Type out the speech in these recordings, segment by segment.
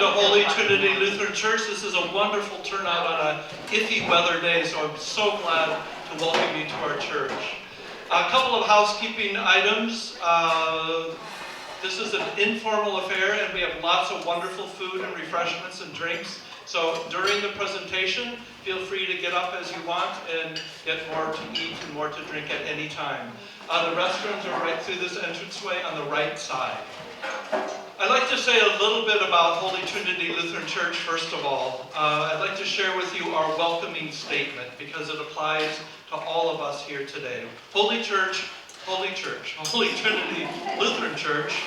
to Holy Trinity Lutheran Church. This is a wonderful turnout on a iffy weather day, so I'm so glad to welcome you to our church. A couple of housekeeping items. This is an informal affair, and we have lots of wonderful food and refreshments and drinks. So during the presentation, feel free to get up as you want and get more to eat and more to drink at any time. The restrooms are right through this entranceway on the right side. I'd like to say a little bit about Holy Trinity Lutheran Church first of all. I'd like to share with you our welcoming statement because it applies to all of us here today. Holy Trinity Lutheran Church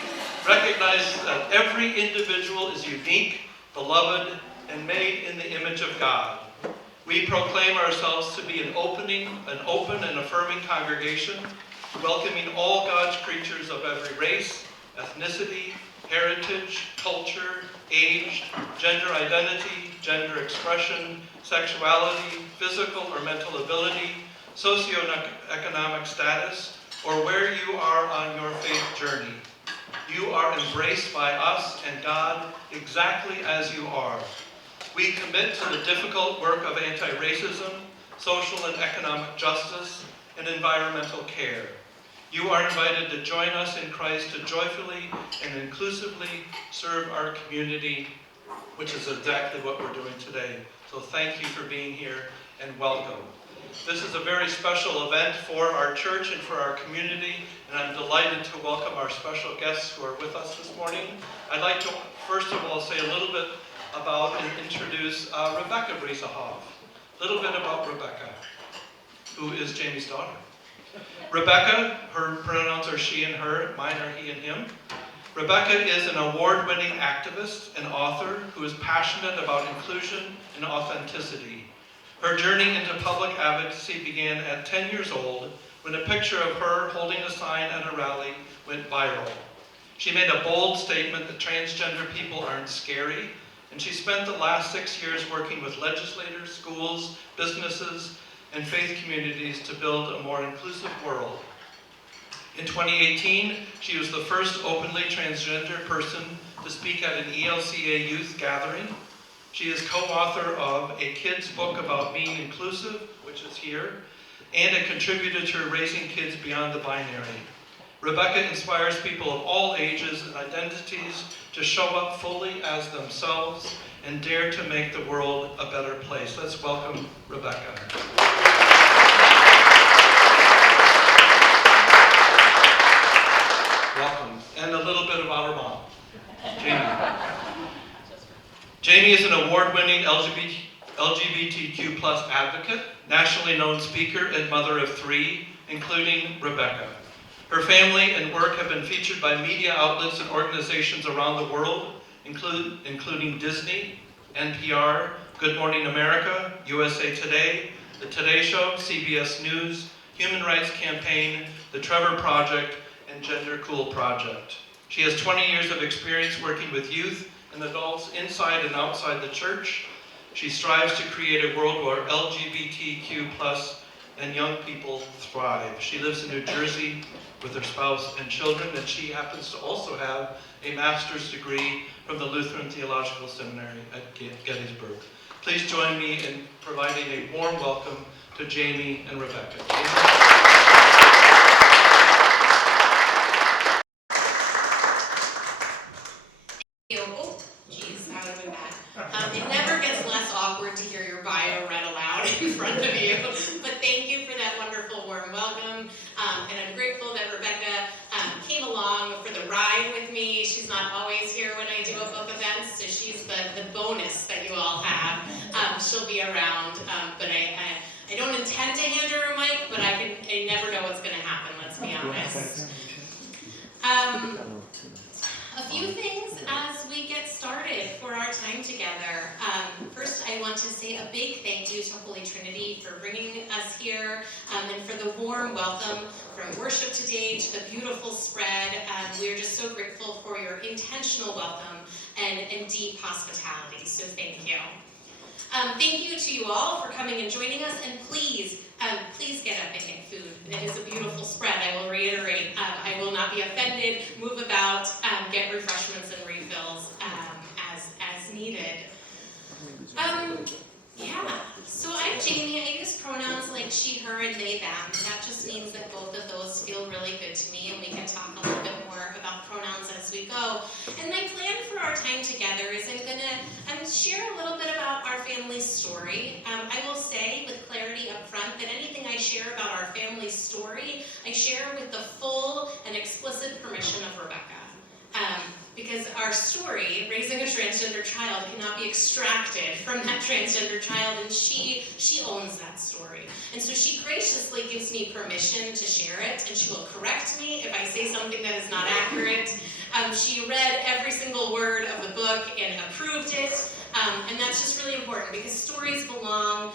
recognizes that every individual is unique, beloved, and made in the image of God. We proclaim ourselves to be an open and affirming congregation, welcoming all God's creatures of every race, ethnicity, heritage, culture, age, gender identity, gender expression, sexuality, physical or mental ability, socioeconomic status, or where you are on your faith journey. You are embraced by us and God exactly as you are. We commit to the difficult work of anti-racism, social and economic justice, and environmental care. You are invited to join us in Christ to joyfully and inclusively serve our community, which is exactly what we're doing today. So thank you for being here and welcome. This is a very special event for our church and for our community, and I'm delighted to welcome our special guests who are with us this morning. I'd like to first of all say a little bit about and introduce Rebecca Briesehoff. A little bit about Rebecca, who is Jamie's daughter. Rebecca, her pronouns are she and her, mine are he and him. Rebecca is an award-winning activist and author who is passionate about inclusion and authenticity. Her journey into public advocacy began at 10 years old when a picture of her holding a sign at a rally went viral. She made a bold statement that transgender people aren't scary, and she spent the last 6 years working with legislators, schools, businesses, and faith communities to build a more inclusive world. In 2018, she was the first openly transgender person to speak at an ELCA youth gathering. She is co-author of a kid's book about being inclusive, which is here, and a contributor to Raising Kids Beyond the Binary. Rebecca inspires people of all ages and identities to show up fully as themselves and dare to make the world a better place. Let's welcome Rebecca. Welcome. And a little bit about our mom, Jamie. Jamie is an award-winning LGBTQ+ advocate, nationally known speaker, and mother of 3, including Rebecca. Her family and work have been featured by media outlets and organizations around the world, including Disney, NPR, Good Morning America, USA Today, The Today Show, CBS News, Human Rights Campaign, The Trevor Project, and Gender Cool Project. She has 20 years of experience working with youth and adults inside and outside the church. She strives to create a world where LGBTQ+ and young people thrive. She lives in New Jersey with her spouse and children, and she happens to also have a master's degree from the Lutheran Theological Seminary at Gettysburg. Please join me in providing a warm welcome to Jamie and Rebecca. Oh, geez, that would have been bad. It never gets less awkward to hear your bio read aloud in front of you. But thank you for that wonderful warm welcome. And I'm grateful that Rebecca came along for the ride with me. She's not always here when I do a book event, so she's the bonus that you all have. She'll be around, but I don't intend to hand her a mic, but I never know what's going to happen, let's be honest. A few things as we get started for our time together. First, I want to say a big thank you to Holy Trinity for bringing us here and for the warm welcome from worship today to the beautiful spread. We're just so grateful for your intentional welcome and deep hospitality, so thank you. Thank you to you all for coming and joining us, and please get up and get food. It is a beautiful spread. I will reiterate, I will not be offended. Move about, get refreshments and refills as story. I will say with clarity up front that anything I share about our family's story, I share with the full and explicit permission of Rebecca. Because our story, raising a transgender child, cannot be extracted from that transgender child, and she owns that story. And so she graciously gives me permission to share it, and she will correct me if I say something that is not accurate. She read every single word of the book and approved it, and that's just really important because stories belong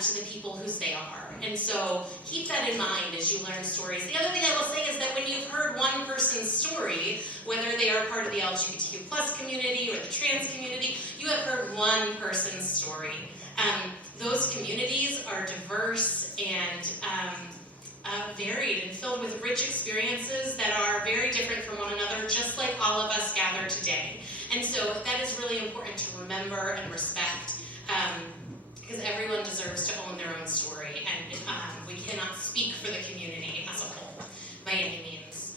to the people whose they are. And so keep that in mind as you learn stories. The other thing I will say is that when you've heard one person's story, whether they are part of the LGBTQ plus community or the trans community, you have heard one person's story. Those communities are diverse and varied and filled with rich experiences that are very different from one another, just like all of us gather today. And so that is really important to remember and respect, because everyone deserves to own their own story, and we cannot speak for the community as a whole by any means.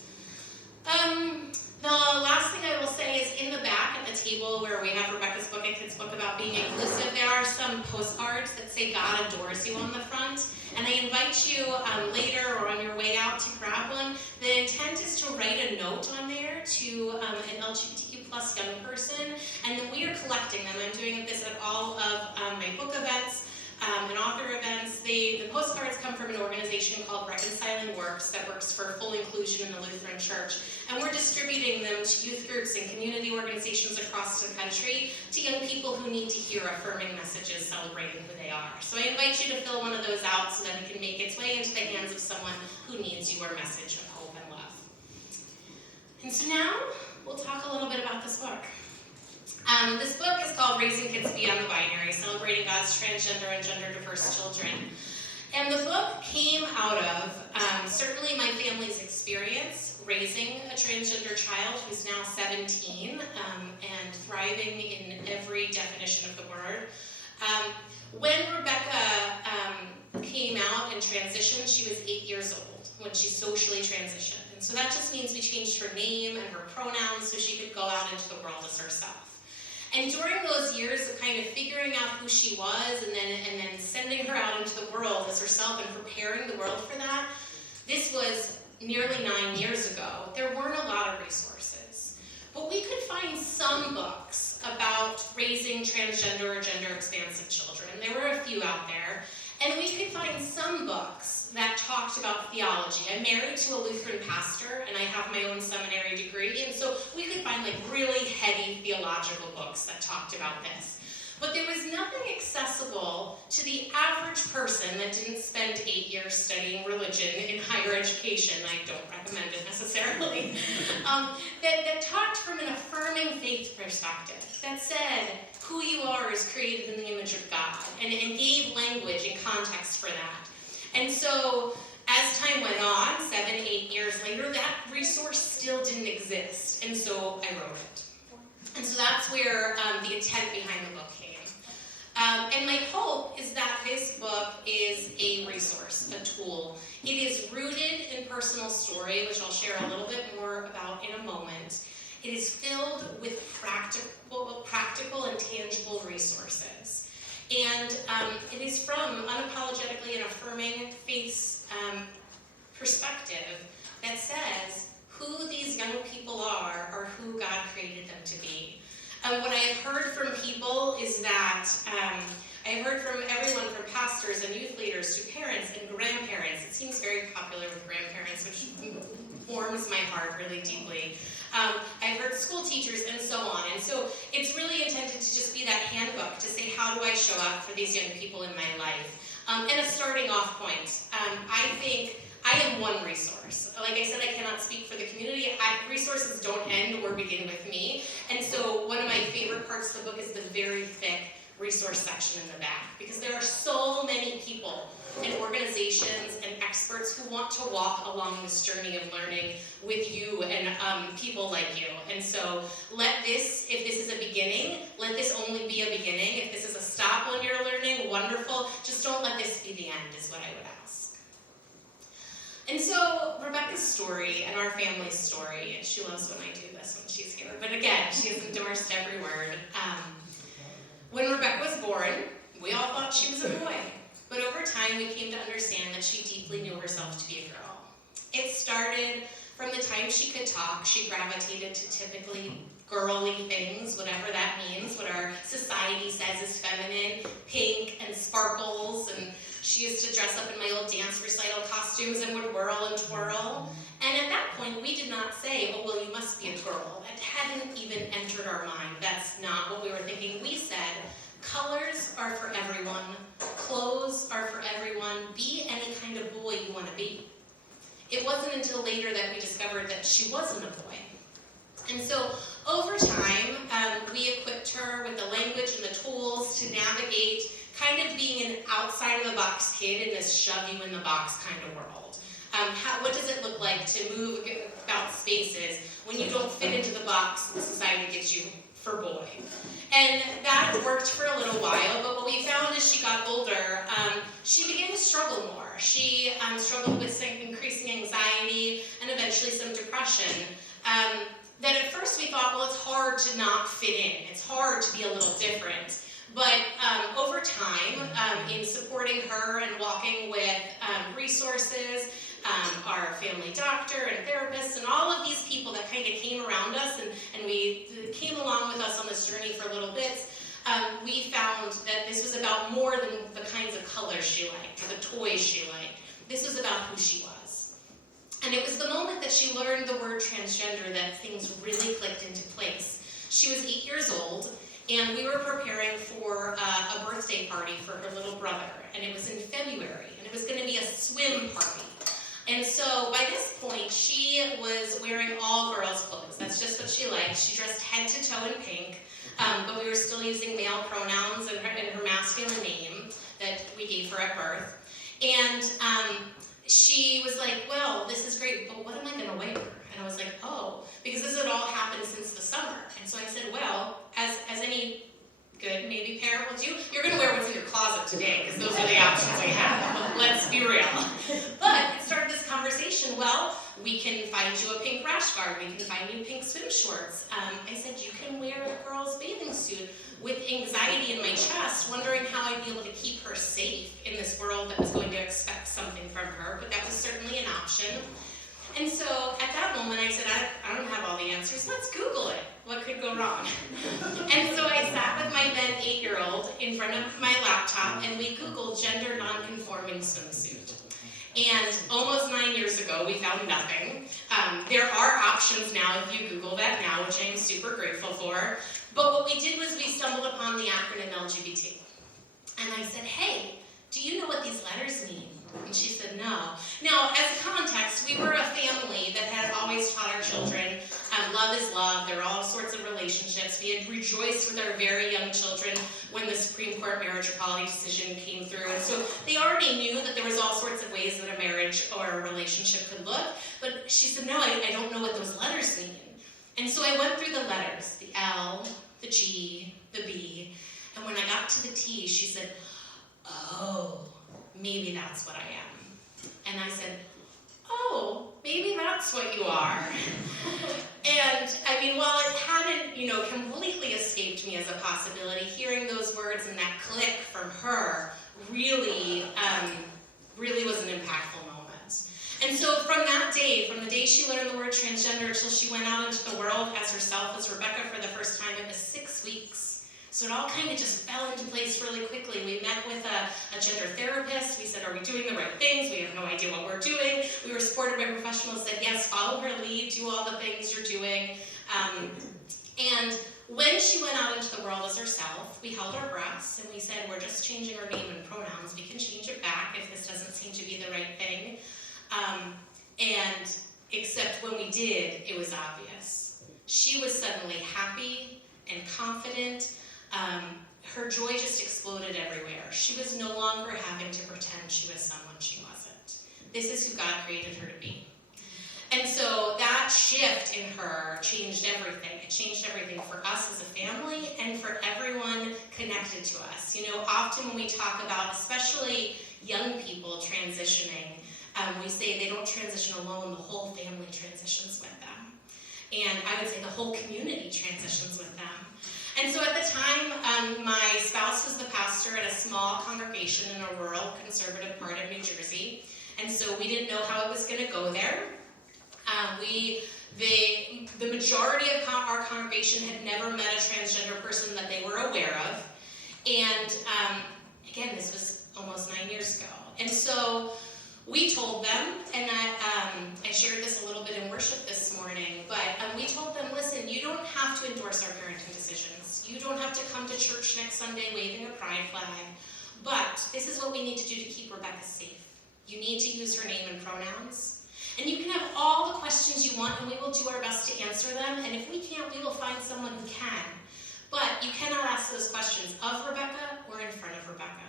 The last thing I will say is in the back at the table where we have Rebecca's book, a kid's book about being inclusive, there are some postcards that say God adores you on the front. And I invite you later or on your way out to grab one. The intent is to write a note on there to an LGBTQ plus young person, and then we are collecting them. I'm doing this at all of my book events and author events. The postcards come from an organization called Reconciling Works that works for full inclusion in the Lutheran Church. And we're distributing them to youth groups and community organizations across the country, to young people who need to hear affirming messages celebrating who they are. So I invite you to fill one of those out so that it can make its way into the hands of someone who needs your message of hope and love. And so now, we'll talk a little bit about this book. This book is called Raising Kids Beyond the Binary, Celebrating God's Transgender and Gender Diverse Children. And the book came out of certainly my family's experience raising a transgender child who's now 17 and thriving in every definition of the word. When Rebecca came out and transitioned, she was 8 years old when she socially transitioned. And so that just means we changed her name and her pronouns so she could go out into the world as herself. And during those years of kind of figuring out who she was and then sending her out into the world as herself and preparing the world for that, this was nearly 9 years ago. There weren't a lot of resources. But we could find some books about raising transgender or gender expansive children. There were a few out there. And we could find some books that talked about theology. I'm married to a Lutheran pastor, and I have my own seminary degree, and so we could find like really heady theological books that talked about this. But there was nothing accessible to the average person that didn't spend 8 years studying religion in higher education. I don't recommend it necessarily. That talked from an affirming faith perspective, that said who you are is created in the image of God, and gave language and context for that. And so as time went on, 7, 8 years later, that resource still didn't exist, and so I wrote it. And so that's where the intent behind the book came. And my hope is that this book is a resource, a tool. It is rooted in personal story, which I'll share a little bit more about in a moment. It is filled with practical and tangible resources. And it is from unapologetically an affirming faith perspective that says who these young people are who God created them to be. What I have heard from people is that I have heard from everyone from pastors and youth leaders to parents and grandparents. It seems very popular with grandparents, which warms my heart really deeply. I've heard school teachers and so on. And so it's really intended to just be that handbook to say, how do I show up for these young people in my life? And a starting off point. I think I am one resource. Like I said, I cannot speak for the community. Resources don't end or begin with me. And so one of my favorite parts of the book is the very thick resource section in the back, because there are so many people and organizations and experts who want to walk along this journey of learning with you and people like you. And so let this, if this is a beginning, let this only be a beginning. If this is a stop on your learning, wonderful. Just don't let this be the end, is what I would ask. And so Rebecca's story and our family's story, and she loves when I do this when she's here, but again, she has endorsed every word. When Rebecca was born, we all thought thought she was a boy. But over time, we came to understand that she deeply knew herself to be a girl. It started from the time she could talk. She gravitated to typically girly things, whatever that means, what our society says is feminine, pink and sparkles, and she used to dress up in my old dance recital costumes and would whirl and twirl. And at that point, we did not say, oh, well, you must be a girl. It hadn't even entered our mind. That's not what we were thinking. We said, colors are for everyone. Clothes are for everyone. Be any kind of boy you want to be. It wasn't until later that we discovered that she wasn't a boy. And so over time, we equipped her with the language and the tools to navigate kind of being an outside-of-the-box kid in this shove-you-in-the-box kind of world. What does it look like to move about spaces when you don't fit into the box that society gives you for boy? And that worked for a little while, but what we found as she got older, she began to struggle more. She struggled with some increasing anxiety and eventually some depression. That at first we thought, well, it's hard to not fit in. It's hard to be a little different. But over time, in supporting her and walking with resources, our family doctor and therapists and all of these people that kind of came around us and we came along with us on this journey for little bits, we found that this was about more than the kinds of colors she liked or the toys she liked. This was about who she was. And it was the moment that she learned the word transgender that things really clicked into place. She was 8 years old, and we were preparing for a birthday party for her little brother, and it was in February, and it was going to be a swim party. And so by this point, she was wearing all girls' clothes. That's just what she liked. She dressed head to toe in pink, but we were still using male pronouns and her masculine name that we gave her at birth. And she was like, well, this is great, but what am I going to wear? And I was like, oh, because this had all happened since the summer. And so I said, well, as any good maybe parent will do, you're going to wear what's in your closet today, because those are the options we have. Let's be real. But it started this conversation, well, we can find you a pink rash guard, we can find you pink swim shorts. I said, you can wear a girl's bathing suit, with anxiety in my chest, wondering how I'd be able to keep her safe in this world that was going to expect something from her, but that was certainly an option. And so at that moment I said, I don't have all the answers, let's Google it. What could go wrong? And so I sat with my then 8-year-old in front of my laptop and we Googled gender non-conforming swimsuit. And almost 9 years ago, we found nothing. There are options now if you Google that now, which I am super grateful for. But what we did was we stumbled upon the acronym LGBT. And I said, hey, do you know what these letters mean? And she said, no. Now, as a context, we were a family that had always taught our children, love is love. There are all sorts of relationships. We had rejoiced with our very young children when the Supreme Court marriage equality decision came through. And so they already knew that there was all sorts of ways that a marriage or a relationship could look. But she said, no, I don't know what those letters mean. And so I went through the letters, the L, the G, the B. And when I got to the T, she said, oh, maybe that's what I am. And I said, oh, maybe that's what you are. And I mean, while it hadn't, completely escaped me as a possibility, hearing those words and that click from her really was an impactful moment. And so from that day, from the day she learned the word transgender till she went out into the world as herself, as Rebecca for the first time, it was 6 weeks. So it all kind of just fell into place really quickly. We met with a gender therapist. We said, are we doing the right things? We have no idea what we're doing. We were supported by professionals, said, yes, follow her lead, do all the things you're doing. And when she went out into the world as herself, we held our breaths and we said, we're just changing our name and pronouns. We can change it back if this doesn't seem to be the right thing. And except when we did, it was obvious. She was suddenly happy and confident. Her joy just exploded everywhere. She was no longer having to pretend she was someone she wasn't. This is who God created her to be. And so that shift in her changed everything. It changed everything for us as a family and for everyone connected to us. Often when we talk about, especially young people transitioning, we say they don't transition alone, the whole family transitions with them. And I would say the whole community transitions with them. And so at the time, my spouse was the pastor at a small congregation conservative part of New Jersey, and so we didn't know how it was going to go there. The majority of our congregation had never met a transgender person that they were aware of, and again, this was almost 9 years ago. And so we told them, and I shared this a little bit in worship this morning, but we told them, listen, you don't have to endorse our parenting decisions. You don't have to come to church next Sunday waving a pride flag, but this is what we need to do to keep Rebecca safe. You need to use her name and pronouns. And you can have all the questions you want, and we will do our best to answer them. And if we can't, we will find someone who can. But you cannot ask those questions of Rebecca or in front of Rebecca.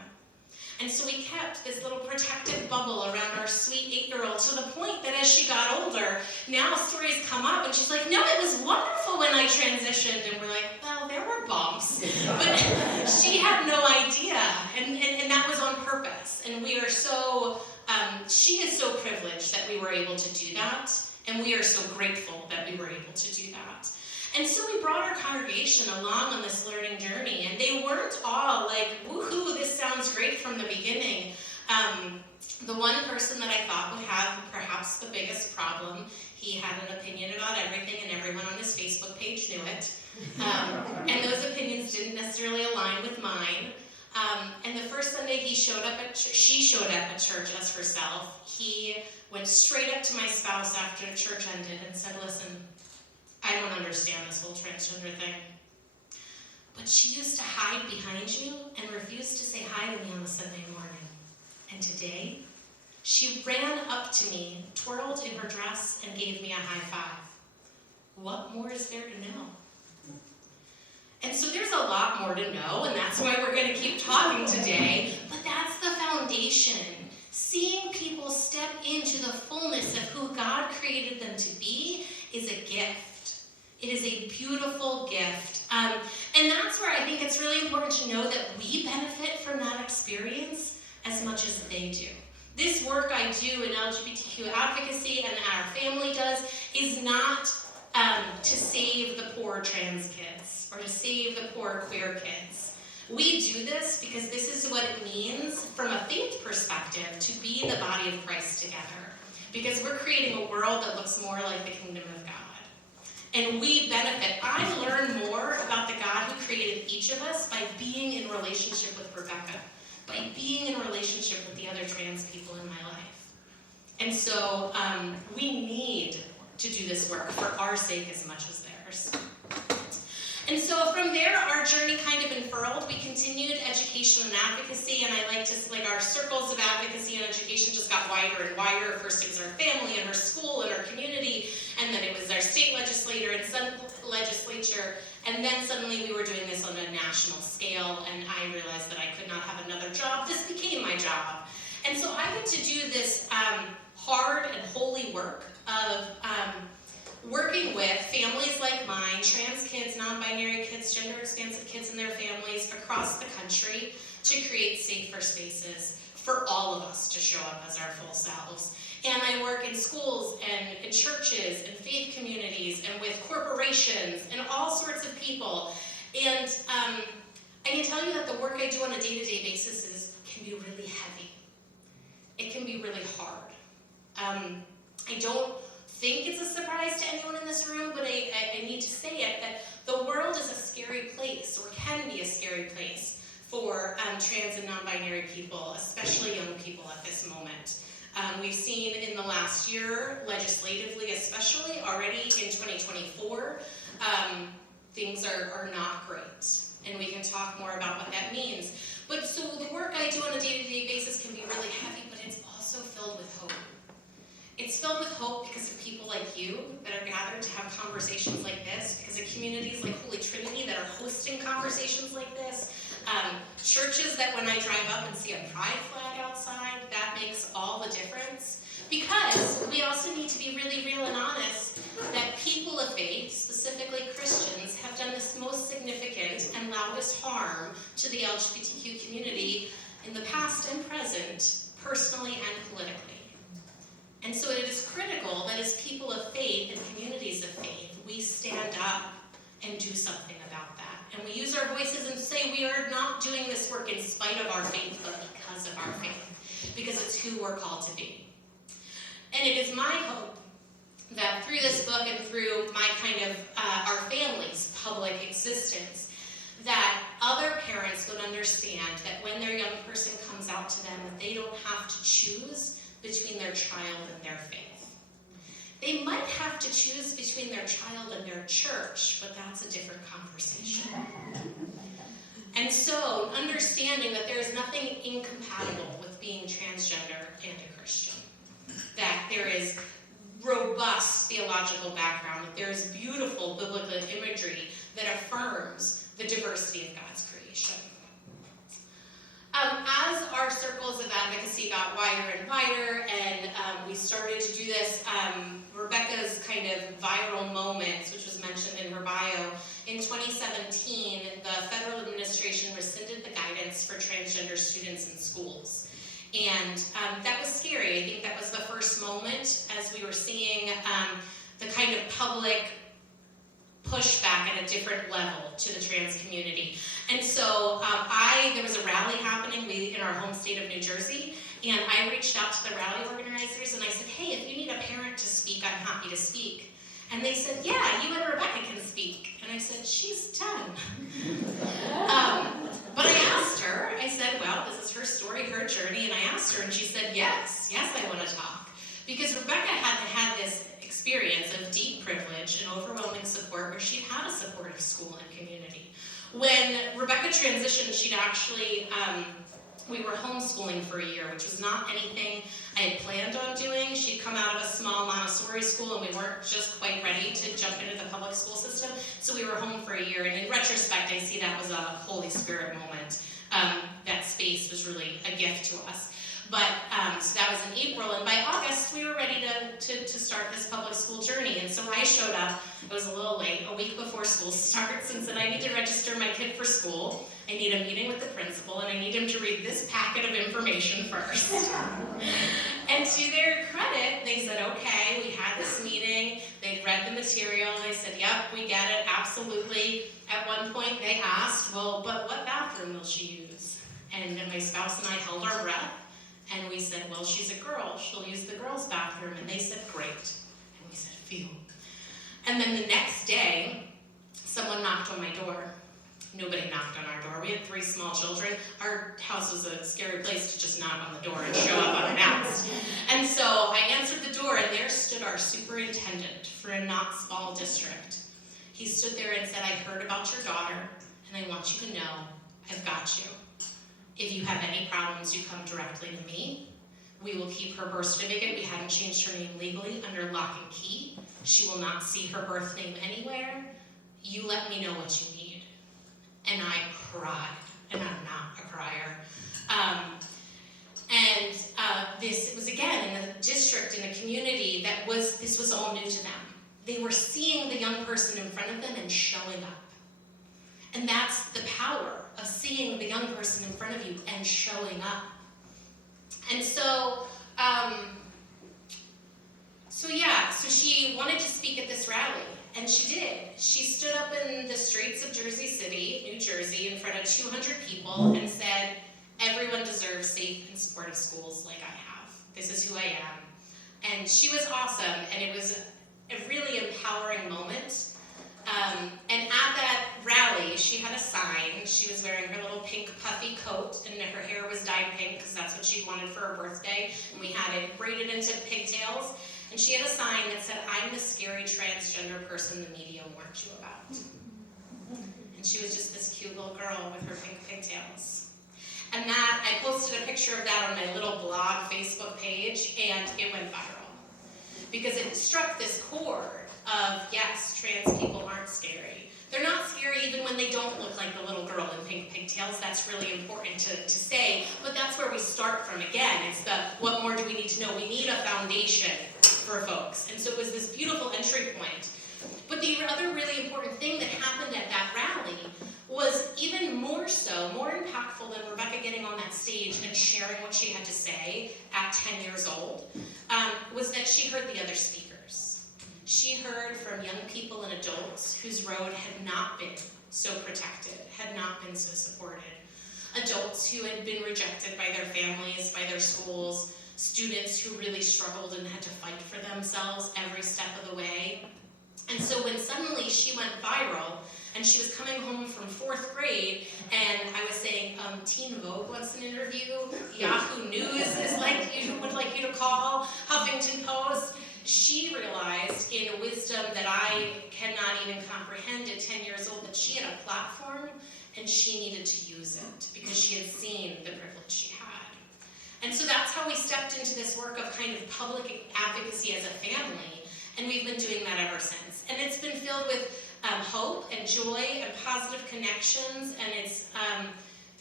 And so we kept this little protective bubble around our sweet 8-year-old to the point that as she got older, now stories come up, and she's like, no, it was wonderful when I transitioned. And we're like, well, there were bumps. But she had no idea, and that was on purpose. And we are so... she is so privileged that we were able to do that, and we are so grateful that we were able to do that. And so we brought our congregation along on this learning journey, and they weren't all like, woohoo, this sounds great from the beginning. The one person that I thought would have perhaps the biggest problem, he had an opinion about everything, and everyone on his Facebook page knew it. And those opinions didn't necessarily align with mine. And the first Sunday she showed up at church as herself. He went straight up to my spouse after the church ended and said, listen, I don't understand this whole transgender thing, but she used to hide behind you and refused to say hi to me on a Sunday morning. And today, she ran up to me, twirled in her dress, and gave me a high five. What more is there to know? And so there's a lot more to know, and that's why we're going to keep talking today, but that's the foundation. Seeing people step into the fullness of who God created them to be is a gift. It is a beautiful gift. And that's where I think it's really important to know that we benefit from that experience as much as they do. This work I do in LGBTQ advocacy and our family does is not to save the poor trans kids or to save the poor queer kids. We do this because this is what it means from a faith perspective to be the body of Christ together. Because we're creating a world that looks more like the kingdom of God. And we benefit. I learn more about the God who created each of us by being in relationship with Rebecca, by being in relationship with the other trans people in my life. And so we need to do this work for our sake as much as theirs. And so from there, our journey kind of unfurled. We continued education and advocacy, and I like to, like, our circles of advocacy and education just got wider and wider. First it was our family and our school and our community, and then it was our state legislature, and then suddenly we were doing this on a national scale, and I realized that I could not have another job. This became my job. And so I get to do this hard and holy work of working with families like mine, trans kids, non-binary kids, gender-expansive kids and their families across the country to create safer spaces for all of us to show up as our full selves. And I work in schools and in churches and faith communities and with corporations and all sorts of people. And I can tell you that the work I do on a day-to-day basis can be really heavy. It can be really hard. I don't think it's a surprise to anyone in this room, but I need to say it, that the world is a scary place, or can be a scary place, for trans and non-binary people, especially young people at this moment. We've seen in the last year, legislatively especially, already in 2024, things are not great. And we can talk more about what that means. But so the work I do on a day-to-day basis can be really heavy, but it's also filled with hope. It's filled with hope because of people like you that are gathered to have conversations like this, because of communities like Holy Trinity that are hosting conversations like this, churches that when I drive up and see a pride flag outside, that makes all the difference. Because we also need to be really real and honest that people of faith, specifically Christians, have done this most significant and loudest harm to the LGBTQ community in the past and present, personally and politically. And so it is critical that as people of faith and communities of faith, we stand up and do something about that. And we use our voices and say we are not doing this work in spite of our faith, but because of our faith. because it's who we're called to be. And it is my hope that through this book and through my kind of, our family's public existence, that other parents would understand that when their young person comes out to them, that they don't have to choose between their child and their faith. They might have to choose between their child and their church, but that's a different conversation. And so, understanding that there is nothing incompatible with being transgender and a Christian. That there is robust theological background, that there is beautiful biblical imagery that affirms the diversity of God's creation. As our circles of advocacy got wider and wider, and we started to do this, Rebecca's kind of viral moments, which was mentioned in her bio, in 2017, the federal administration rescinded the guidance for transgender students in schools. And that was scary. I think that was the first moment as we were seeing the kind of public pushback at a different level to the trans community. And so there was a rally happening in our home state of New Jersey, and I reached out to the rally organizers and I said, hey, if you need a parent to speak, I'm happy to speak. And they said, yeah, you and Rebecca can speak. And I said, she's 10. But I asked her, I said, well, this is her story, her journey, and I asked her, and she said, yes, I want to talk. Because Rebecca had this experience of deep privilege and overwhelming support where she had a supportive school and community. When Rebecca transitioned, she'd actually, we were homeschooling for a year, which was not anything I had planned on doing. She'd come out of a small Montessori school, and we weren't just quite ready to jump into the public school system, so we were home for a year. And in retrospect, I see that was a Holy Spirit moment. That space was really a gift to us. But so that was in April, and by August, we were ready to start this public school journey. And so I showed up. It was a little late, a week before school starts, and said, I need to register my kid for school. I need a meeting with the principal, and I need him to read this packet of information first. And to their credit, they said, okay, we had this meeting. They'd read the material. They said, yep, we get it, absolutely. At one point, they asked, well, but what bathroom will she use? And my spouse and I held our breath. And we said, well, she's a girl. She'll use the girls' bathroom. And they said, great. And we said, phew. And then the next day, someone knocked on my door. Nobody knocked on our door. We had 3 small children. Our house was a scary place to just knock on the door and show up unannounced. And so I answered the door, and there stood our superintendent for a not small district. He stood there and said, I heard about your daughter, and I want you to know I've got you. If you have any problems, you come directly to me. We will keep her birth certificate. We hadn't changed her name legally under lock and key. She will not see her birth name anywhere. You let me know what you need. And I cried, and I'm not a crier. This was again in the district, in a community this was all new to them. They were seeing the young person in front of them and showing up. And that's the power of seeing the young person in front of you and showing up. And so she wanted to speak at this rally, and she did. She stood up in the streets of Jersey City, New Jersey, in front of 200 people and said, everyone deserves safe and supportive schools like I have. This is who I am. And she was awesome, and it was a really empowering moment. And at that rally, she had a sign. She was wearing her little pink puffy coat, and her hair was dyed pink because that's what she wanted for her birthday. And we had it braided into pigtails. And she had a sign that said, I'm the scary transgender person the media warned you about. And she was just this cute little girl with her pink pigtails. And I posted a picture of that on my little blog Facebook page, and it went viral. Because it struck this chord of, yes, trans people aren't scary. They're not scary even when they don't look like the little girl in pink pigtails. That's really important to say, but that's where we start from again. It's what more do we need to know? We need a foundation for folks. And so it was this beautiful entry point. But the other really important thing that happened at that rally was even more impactful than Rebecca getting on that stage and sharing what she had to say at 10 years old, was that she heard the other speakers. She heard from young people and adults whose road had not been so protected, had not been so supported. adults who had been rejected by their families, by their schools, students who really struggled and had to fight for themselves every step of the way. And so when suddenly she went viral, and she was coming home from 4th grade, and I was saying, Teen Vogue wants an interview, Yahoo News would like you to call, Huffington Post. She realized in a wisdom that I cannot even comprehend at 10 years old that she had a platform, and she needed to use it because she had seen the privilege she had. And so that's how we stepped into this work of kind of public advocacy as a family, and we've been doing that ever since. And it's been filled with hope and joy and positive connections, and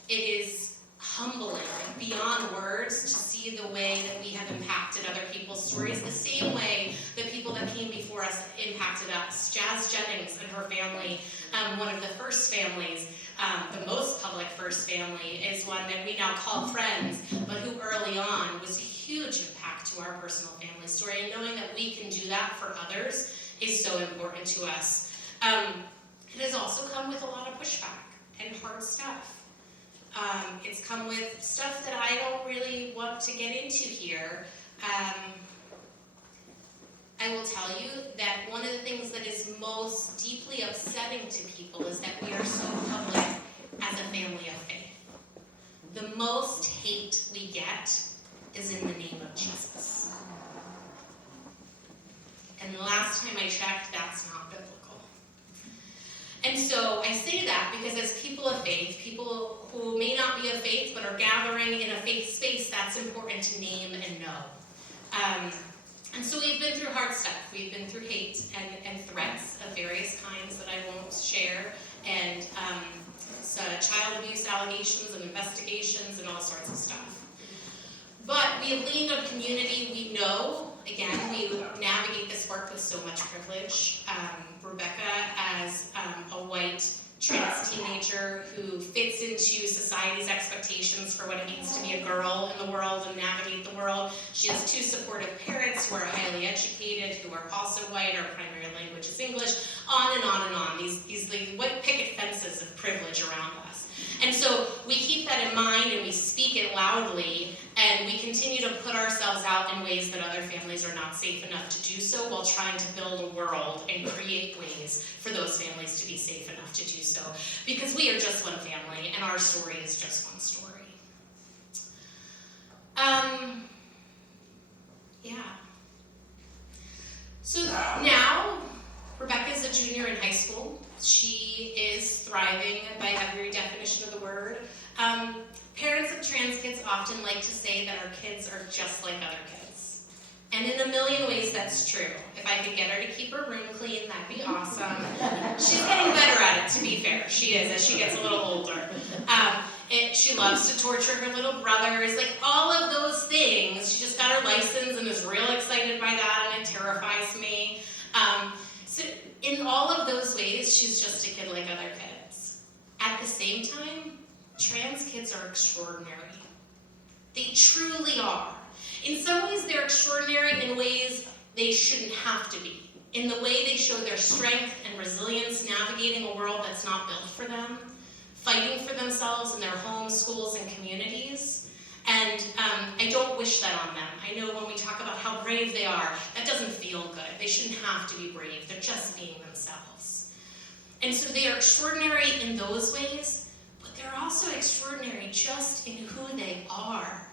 it is humbling beyond words to see the way that we have impacted other people's stories, the same way the people that came before us impacted us. Jazz Jennings and her family, one of the first families, the most public first family, is one that we now call friends, but who early on was a huge impact to our personal family story, and knowing that we can do that for others is so important to us. It has also come with a lot of pushback and hard stuff. It's come with stuff that I don't really want to get into here. I will tell you that one of the things that is most deeply upsetting to people is that we are so public as a family of faith. The most hate we get is in the name of Jesus. And the last time I checked, that's not biblical. And so I say that because as people of faith, people who may not be of faith but are gathering in a faith space, that's important to name and know. And so we've been through hard stuff. We've been through hate and threats of various kinds that I won't share, and child abuse allegations and investigations and all sorts of stuff. But we have leaned on community. We know, again, we navigate this work with so much privilege. Rebecca, as a white trans teenager who fits into society's expectations for what it means to be a girl in the world and navigate the world. She has 2 supportive parents who are highly educated, who are also white, our primary language is English, on and on and on, these white picket fences of privilege around us. And so we keep that in mind and we speak it loudly, and we continue to put ourselves out in ways that other families are not safe enough to do so, while trying to build a world and create ways for those families to be safe enough to do so. Because we are just one family, and our story is just one story. So now, Rebecca is a junior in high school. She is thriving by every definition of the word. Parents of trans kids often like to say that our kids are just like other kids. And in a million ways, that's true. If I could get her to keep her room clean, that'd be awesome. She's getting better at it, to be fair. She is, as she gets a little older. She loves to torture her little brothers, like all of those things. She just got her license and is real excited by that, and it terrifies me. So in all of those ways, she's just a kid like other kids. At the same time, trans kids are extraordinary. They truly are. In some ways, they're extraordinary in ways they shouldn't have to be. In the way they show their strength and resilience navigating a world that's not built for them, fighting for themselves in their homes, schools, and communities. And I don't wish that on them. I know when we talk about how brave they are, that doesn't feel good. They shouldn't have to be brave. They're just being themselves. And so they are extraordinary in those ways, but they're also extraordinary just in who they are,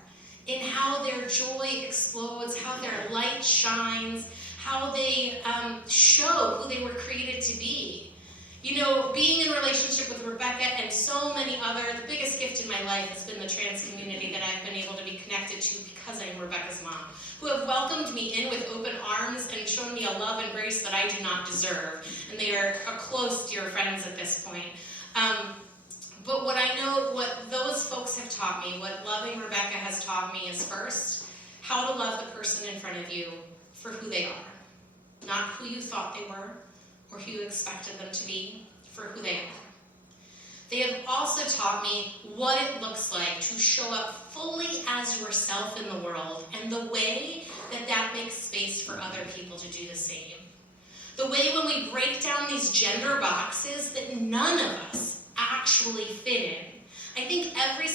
in how their joy explodes, how their light shines, how they show who they were created to be. You know, being in relationship with Rebecca and so many other, the biggest gift in my life has been the trans community that I've been able to be connected to because I am Rebecca's mom, who have welcomed me in with open arms and shown me a love and grace that I do not deserve. And they are close dear friends at this point. But what I know, what those folks have taught me, what loving Rebecca has taught me is first, how to love the person in front of you for who they are, not who you thought they were, or who you expected them to be, for who they are. They have also taught me what it looks like to show up fully as yourself in the world, and the way that that makes space for other people to do the same. The way when we break down these gender boxes that none of us actually fit in. I think every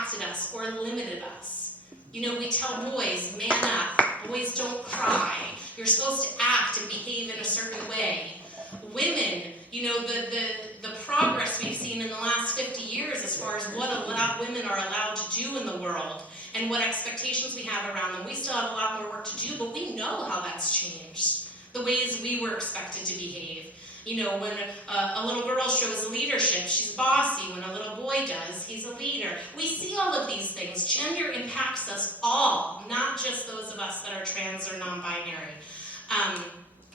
impacted us or limited us. You know, we tell boys, man up, boys don't cry, you're supposed to act and behave in a certain way. Women, you know, the progress we've seen in the last 50 years as far as what women are allowed to do in the world and what expectations we have around them. We still have a lot more work to do, but we know how that's changed. The ways we were expected to behave. You know, when a little girl shows leadership, she's bossy. When a little boy does, he's a leader. We see all of these things. Gender impacts us all, not just those of us that are trans or non-binary,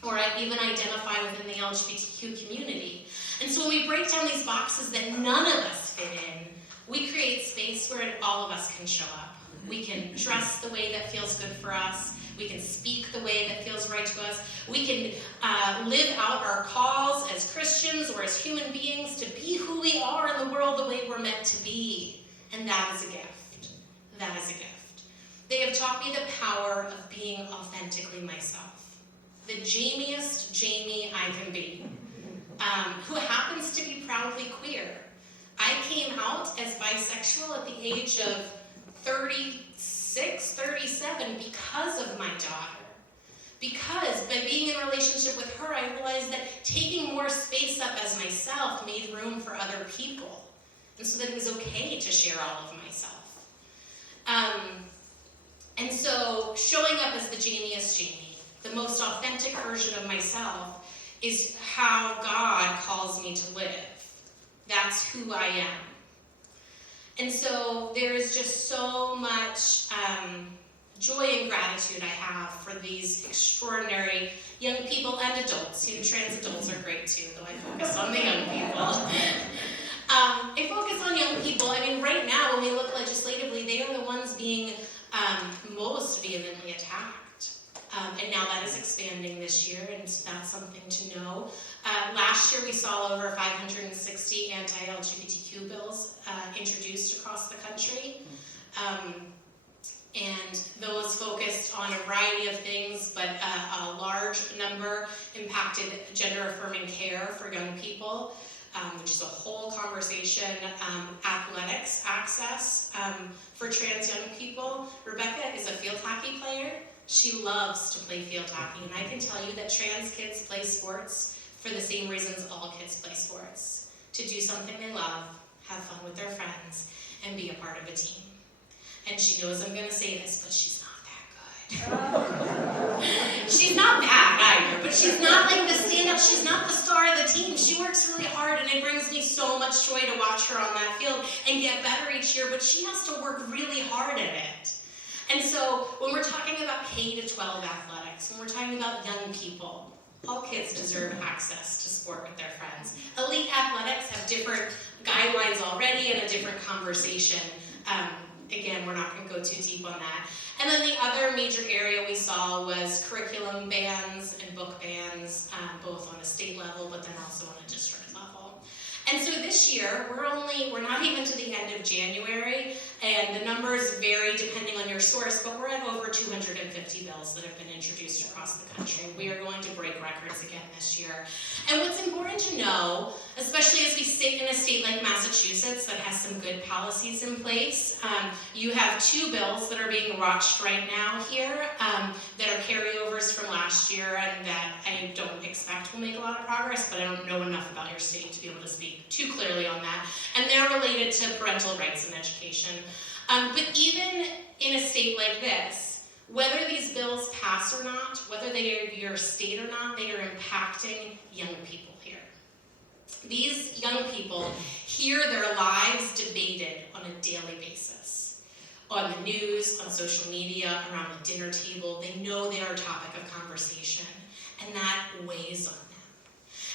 or even identify within the LGBTQ community. And so when we break down these boxes that none of us fit in, we create space where all of us can show up. We can dress the way that feels good for us. We can speak the way that feels right to us. We can live out our calls as Christians or as human beings to be who we are in the world the way we're meant to be. And that is a gift. That is a gift. They have taught me the power of being authentically myself. The Jamiest Jamie I can be, who happens to be proudly queer. I came out as bisexual at the age of 36, 37 because of my daughter. Because by being in a relationship with her, I realized that taking more space up as myself made room for other people. And so that it was okay to share all of myself. And so showing up as the Jamiest Jamie, the most authentic version of myself, is how God calls me to live. That's who I am. And so there is just so much joy and gratitude I have for these extraordinary young people and adults. You know, trans adults are great too, though I focus on the young people. I focus on young people. I mean, right now, when we look legislatively, they are the ones being most vehemently attacked. And now that is expanding this year, and so that's something to know. Last year, we saw over 560 anti-LGBTQ bills introduced across the country. And those focused on a variety of things, but a large number impacted gender-affirming care for young people, which is a whole conversation. Athletics access for trans young people. Rebecca is a field hockey player. She loves to play field hockey, and I can tell you that trans kids play sports for the same reasons all kids play sports. To do something they love, have fun with their friends, and be a part of a team. And she knows I'm going to say this, but she's not that good. She's not bad either, but she's not like the stand-up. She's not the star of the team. She works really hard, and it brings me so much joy to watch her on that field and get better each year, but she has to work really hard at it. And so when we're talking about K-12 athletics, when we're talking about young people, all kids deserve access to sport with their friends. Elite athletics have different guidelines already and a different conversation. Again, we're not going to go too deep on that. And then the other major area we saw was curriculum bans and book bans, both on a state level, but then also on a district level. And so this year, we're not even to the end of January, and the numbers vary depending on your source, but we're at over 250 bills that have been introduced across the country. We are going to break records again this year. And what's important to know, especially as we sit in a state like Massachusetts that has some good policies in place, you have 2 bills that are being watched right now here that are carryovers from last year and that I don't expect will make a lot of progress, but I don't know enough about your state to be able to speak too clearly on that. And they're related to parental rights and education. But even in a state like this, whether these bills pass or not, whether they are your state or not, they are impacting young people here. These young people hear their lives debated on a daily basis. On the news, on social media, around a dinner table, they know they are a topic of conversation, and that weighs on them.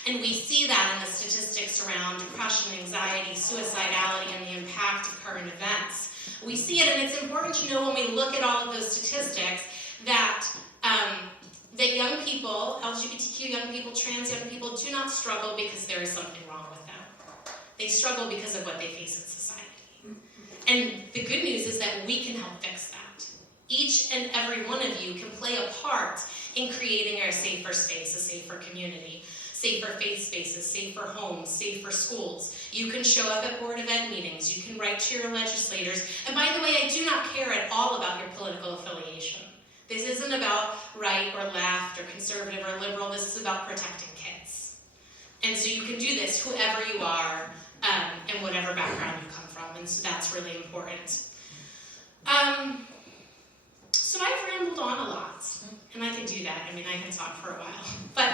And we see that in the statistics around depression, anxiety, suicidality, and the impact of current events. We see it, and it's important to know when we look at all of those statistics that that young people, LGBTQ young people, trans young people, do not struggle because there is something wrong with them. They struggle because of what they face in society. And the good news is that we can help fix that. Each and every one of you can play a part in creating a safer space, a safer community. safer faith spaces, safer homes, safer schools. You can show up at board event meetings. You can write to your legislators. And by the way, I do not care at all about your political affiliation. This isn't about right or left or conservative or liberal. This is about protecting kids. And so you can do this whoever you are and whatever background you come from. And so that's really important. So I've rambled on a lot, and I can do that. I mean, I can talk for a while. But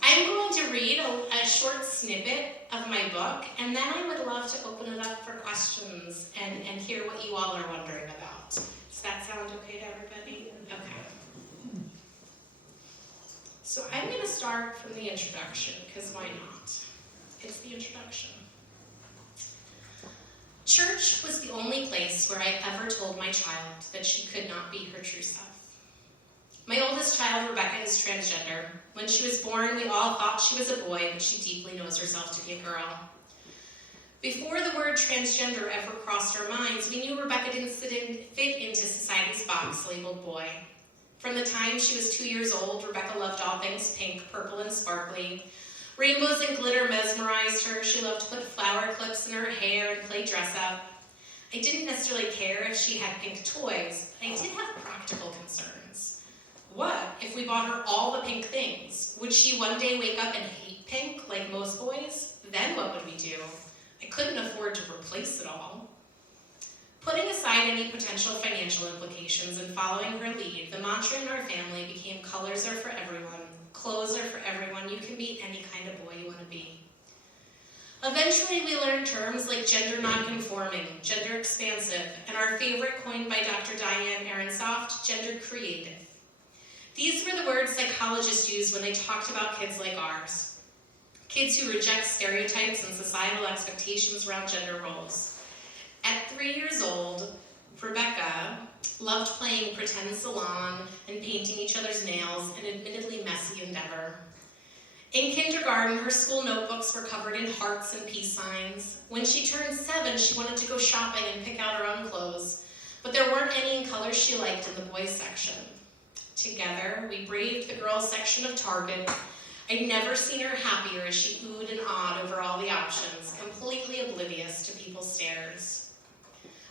I'm going to read a short snippet of my book, and then I would love to open it up for questions and hear what you all are wondering about. Does that sound okay to everybody? Okay. So I'm going to start from the introduction, because why not? It's the introduction. Church was the only place where I ever told my child that she could not be her true self. My oldest child, Rebecca, is transgender. When she was born, we all thought she was a boy, but she deeply knows herself to be a girl. Before the word transgender ever crossed our minds, we knew Rebecca didn't fit into society's box labeled boy. From the time she was 2 years old, Rebecca loved all things pink, purple, and sparkly. Rainbows and glitter mesmerized her. She loved to put flower clips in her hair and play dress up. I didn't necessarily care if she had pink toys, but I did have practical concerns. What if we bought her all the pink things? Would she one day wake up and hate pink like most boys? Then what would we do? I couldn't afford to replace it all. Putting aside any potential financial implications and following her lead, the mantra in our family became colors are for everyone. Clothes are for everyone. You can be any kind of boy you want to be. Eventually, we learned terms like gender nonconforming, gender expansive, and our favorite coined by Dr. Diane Aronsoft, gender creative. These were the words psychologists used when they talked about kids like ours. Kids who reject stereotypes and societal expectations around gender roles. At 3 years old, Rebecca loved playing pretend salon and painting each other's nails, an admittedly messy endeavor. In kindergarten, her school notebooks were covered in hearts and peace signs. When she turned 7, she wanted to go shopping and pick out her own clothes, but there weren't any in colors she liked in the boys section. Together, we braved the girls section of Target. I'd never seen her happier as she oohed and awed over all the options, completely oblivious to people's stares.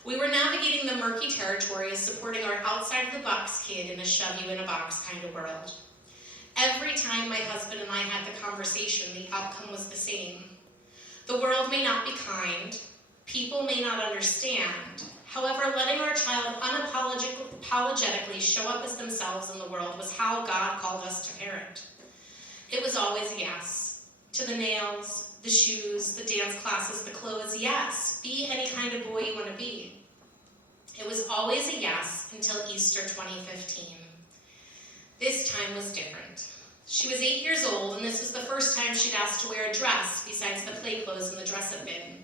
We were navigating the murky territory of supporting our outside-of-the-box kid in a shove-you-in-a-box kind of world. Every time my husband and I had the conversation, the outcome was the same. The world may not be kind. People may not understand. However, letting our child unapologetically show up as themselves in the world was how God called us to parent. It was always a yes. To the nails, the shoes, the dance classes, the clothes, yes. Be any kind of boy you want to be. It was always a yes until Easter 2015. This time was different. She was 8 years old, and this was the first time she'd asked to wear a dress besides the play clothes in the dress-up bin.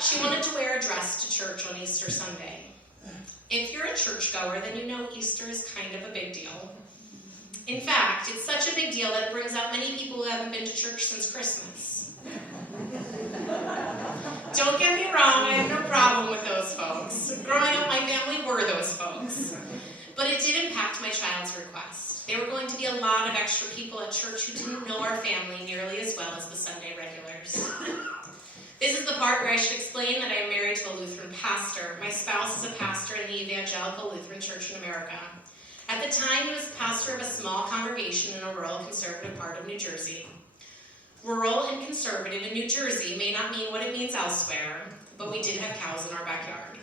She wanted to wear a dress to church on Easter Sunday. If you're a churchgoer, then you know Easter is kind of a big deal. In fact, it's such a big deal that it brings out many people who haven't been to church since Christmas. Don't get me wrong, I have no problem with those folks. Growing up, my family were those folks. But it did impact my child's request. There were going to be a lot of extra people at church who didn't know our family nearly as well as the Sunday regulars. This is the part where I should explain that I am married to a Lutheran pastor. My spouse is a pastor in the Evangelical Lutheran Church in America. At the time, he was pastor of a small congregation in a rural conservative part of New Jersey. Rural and conservative in New Jersey may not mean what it means elsewhere, but we did have cows in our backyard.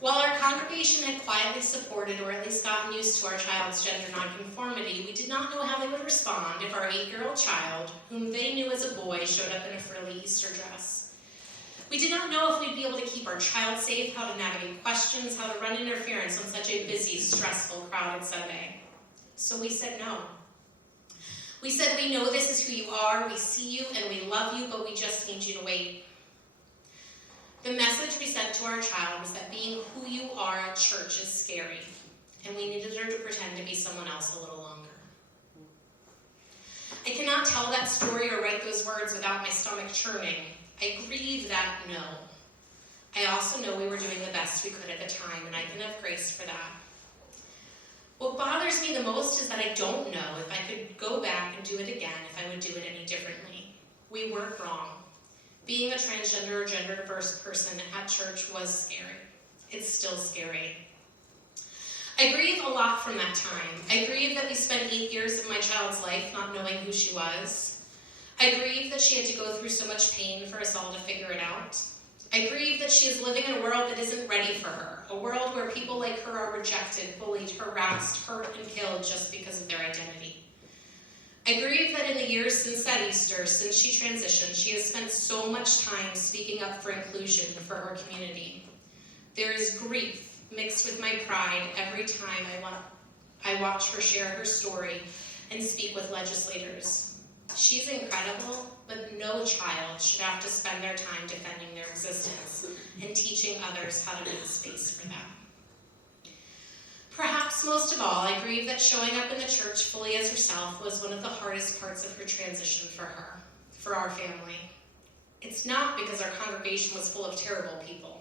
While our congregation had quietly supported or at least gotten used to our child's gender nonconformity, we did not know how they would respond if our 8-year-old child, whom they knew as a boy, showed up in a frilly Easter dress. We did not know if we'd be able to keep our child safe, how to navigate questions, how to run interference on such a busy, stressful, crowded Sunday. So we said no. We said, we know this is who you are, we see you, and we love you, but we just need you to wait. The message we sent to our child was that being who you are at church is scary, and we needed her to pretend to be someone else a little longer. I cannot tell that story or write those words without my stomach churning. I grieve that no. I also know we were doing the best we could at the time, and I can have grace for that. What bothers me the most is that I don't know if I could go back and do it again, if I would do it any differently. We weren't wrong. Being a transgender or gender diverse person at church was scary. It's still scary. I grieve a lot from that time. I grieve that we spent 8 years of my child's life not knowing who she was. I grieve that she had to go through so much pain for us all to figure it out. I grieve that she is living in a world that isn't ready for her, a world where people like her are rejected, bullied, harassed, hurt, and killed just because of their identity. I grieve that in the years since that Easter, since she transitioned, she has spent so much time speaking up for inclusion for her community. There is grief mixed with my pride every time I watch her share her story and speak with legislators. She's incredible, but no child should have to spend their time defending their existence and teaching others how to make space for them. Perhaps most of all, I grieve that showing up in the church fully as herself was one of the hardest parts of her transition for her, for our family. It's not because our congregation was full of terrible people.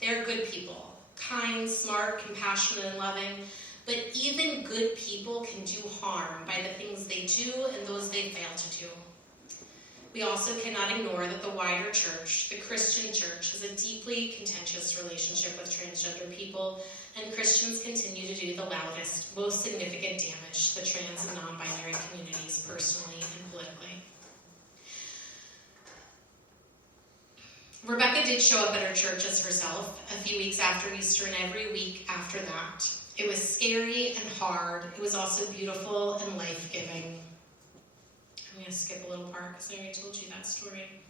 They're good people, kind, smart, compassionate, and loving, but even good people can do harm by the things they do and those they fail to do. We also cannot ignore that the wider church, the Christian church, has a deeply contentious relationship with transgender people, and Christians continue to do the loudest, most significant damage to the trans and non-binary communities personally and politically. Rebecca did show up at her church as herself a few weeks after Easter and every week after that. It was scary and hard. It was also beautiful and life-giving. I'm going to skip a little part because I already told you that story.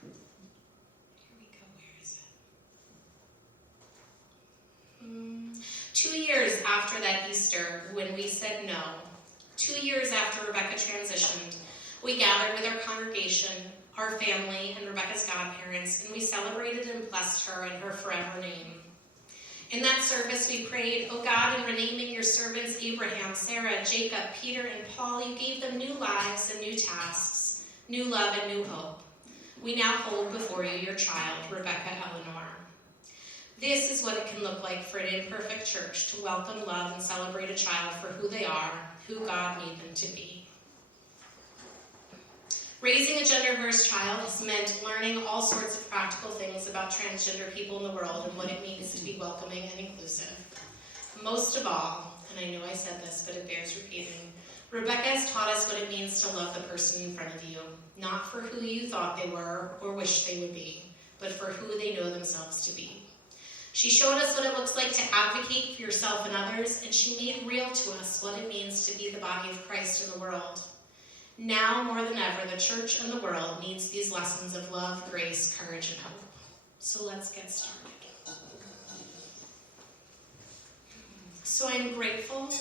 Here we go. Where is it? 2 years after that Easter, when we said no, 2 years after Rebecca transitioned, we gathered with our congregation, our family, and Rebecca's godparents, and we celebrated and blessed her in her forever name. In that service, we prayed, "O God, in renaming your servants Abraham, Sarah, Jacob, Peter, and Paul, you gave them new lives and new tasks, new love and new hope. We now hold before you your child, Rebecca Eleanor." This is what it can look like for an imperfect church to welcome, love, and celebrate a child for who they are, who God made them to be. Raising a gender-diverse child has meant learning all sorts of practical things about transgender people in the world and what it means to be welcoming and inclusive. Most of all, and I know I said this, but it bears repeating, Rebecca has taught us what it means to love the person in front of you, not for who you thought they were or wished they would be, but for who they know themselves to be. She showed us what it looks like to advocate for yourself and others, and she made real to us what it means to be the body of Christ in the world. Now, more than ever, the church and the world needs these lessons of love, grace, courage, and hope. So let's get started. So I'm grateful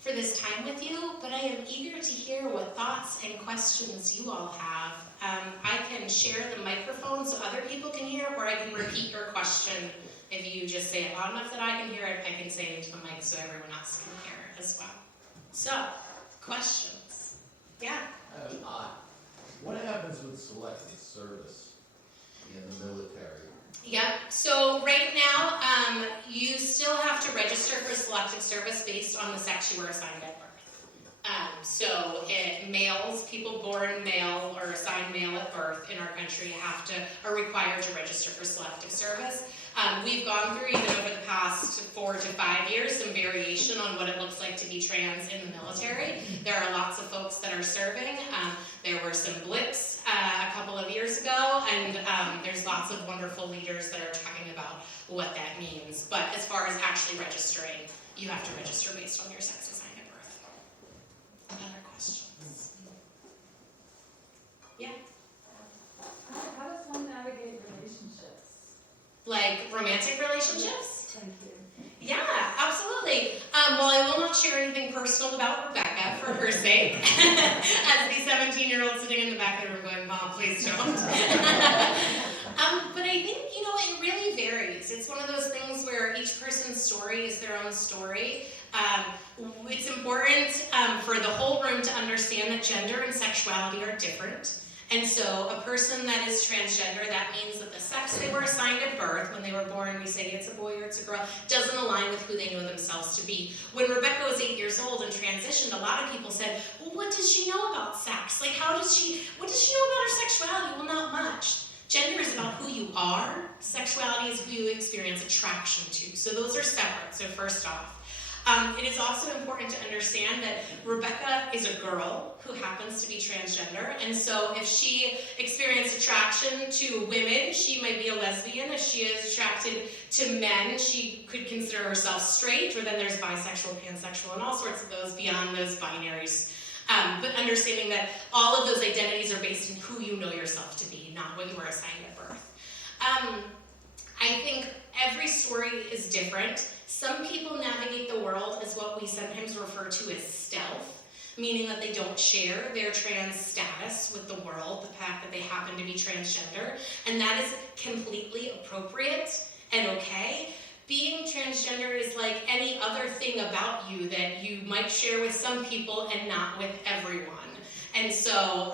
for this time with you, but I am eager to hear what thoughts and questions you all have. I can share the microphone so other people can hear, or I can repeat your question. If you just say it loud enough that I can hear it, I can say it into the mic so everyone else can hear it as well. So, questions? Yeah. What happens with selective service in the military? Yep. So right now, you still have to register for selective service based on the sex you were assigned at birth. Males, people born male or assigned male at birth in our country are required to register for selective service. We've gone through, even over the past 4 to 5 years, some variation on what it looks like to be trans in the military. There are lots of folks that are serving. There were some blips a couple of years ago, and there's lots of wonderful leaders that are talking about what that means. But as far as actually registering, you have to register based on your sex assigned at birth. Other questions? Yeah? How does one navigate relationships? Like romantic relationships? Thank you. Yeah, absolutely. Well, I will not share anything personal about Rebecca for her sake, as the 17-year-old sitting in the back of the room going, "Mom, please don't." But I think, it really varies. It's one of those things where each person's story is their own story. It's important for the whole room to understand that gender and sexuality are different, And so a person that is transgender, that means that the sex they were assigned at birth, when they were born, we say it's a boy or it's a girl, doesn't align with who they know themselves to be. When Rebecca was 8 years old and transitioned, a lot of people said, well, what does she know about sex? Like, what does she know about her sexuality? Well, not much. Gender is about who you are. Sexuality is who you experience attraction to. So those are separate, so first off. It is also important to understand that Rebecca is a girl who happens to be transgender, and so if she experienced attraction to women, she might be a lesbian. If she is attracted to men, she could consider herself straight, or then there's bisexual, pansexual, and all sorts of those beyond those binaries. But understanding that all of those identities are based in who you know yourself to be, not what you were assigned at birth. I think every story is different. Some people navigate the world as what we sometimes refer to as stealth, meaning that they don't share their trans status with the world, the fact that they happen to be transgender, and that is completely appropriate and okay. Being transgender is like any other thing about you that you might share with some people and not with everyone. And so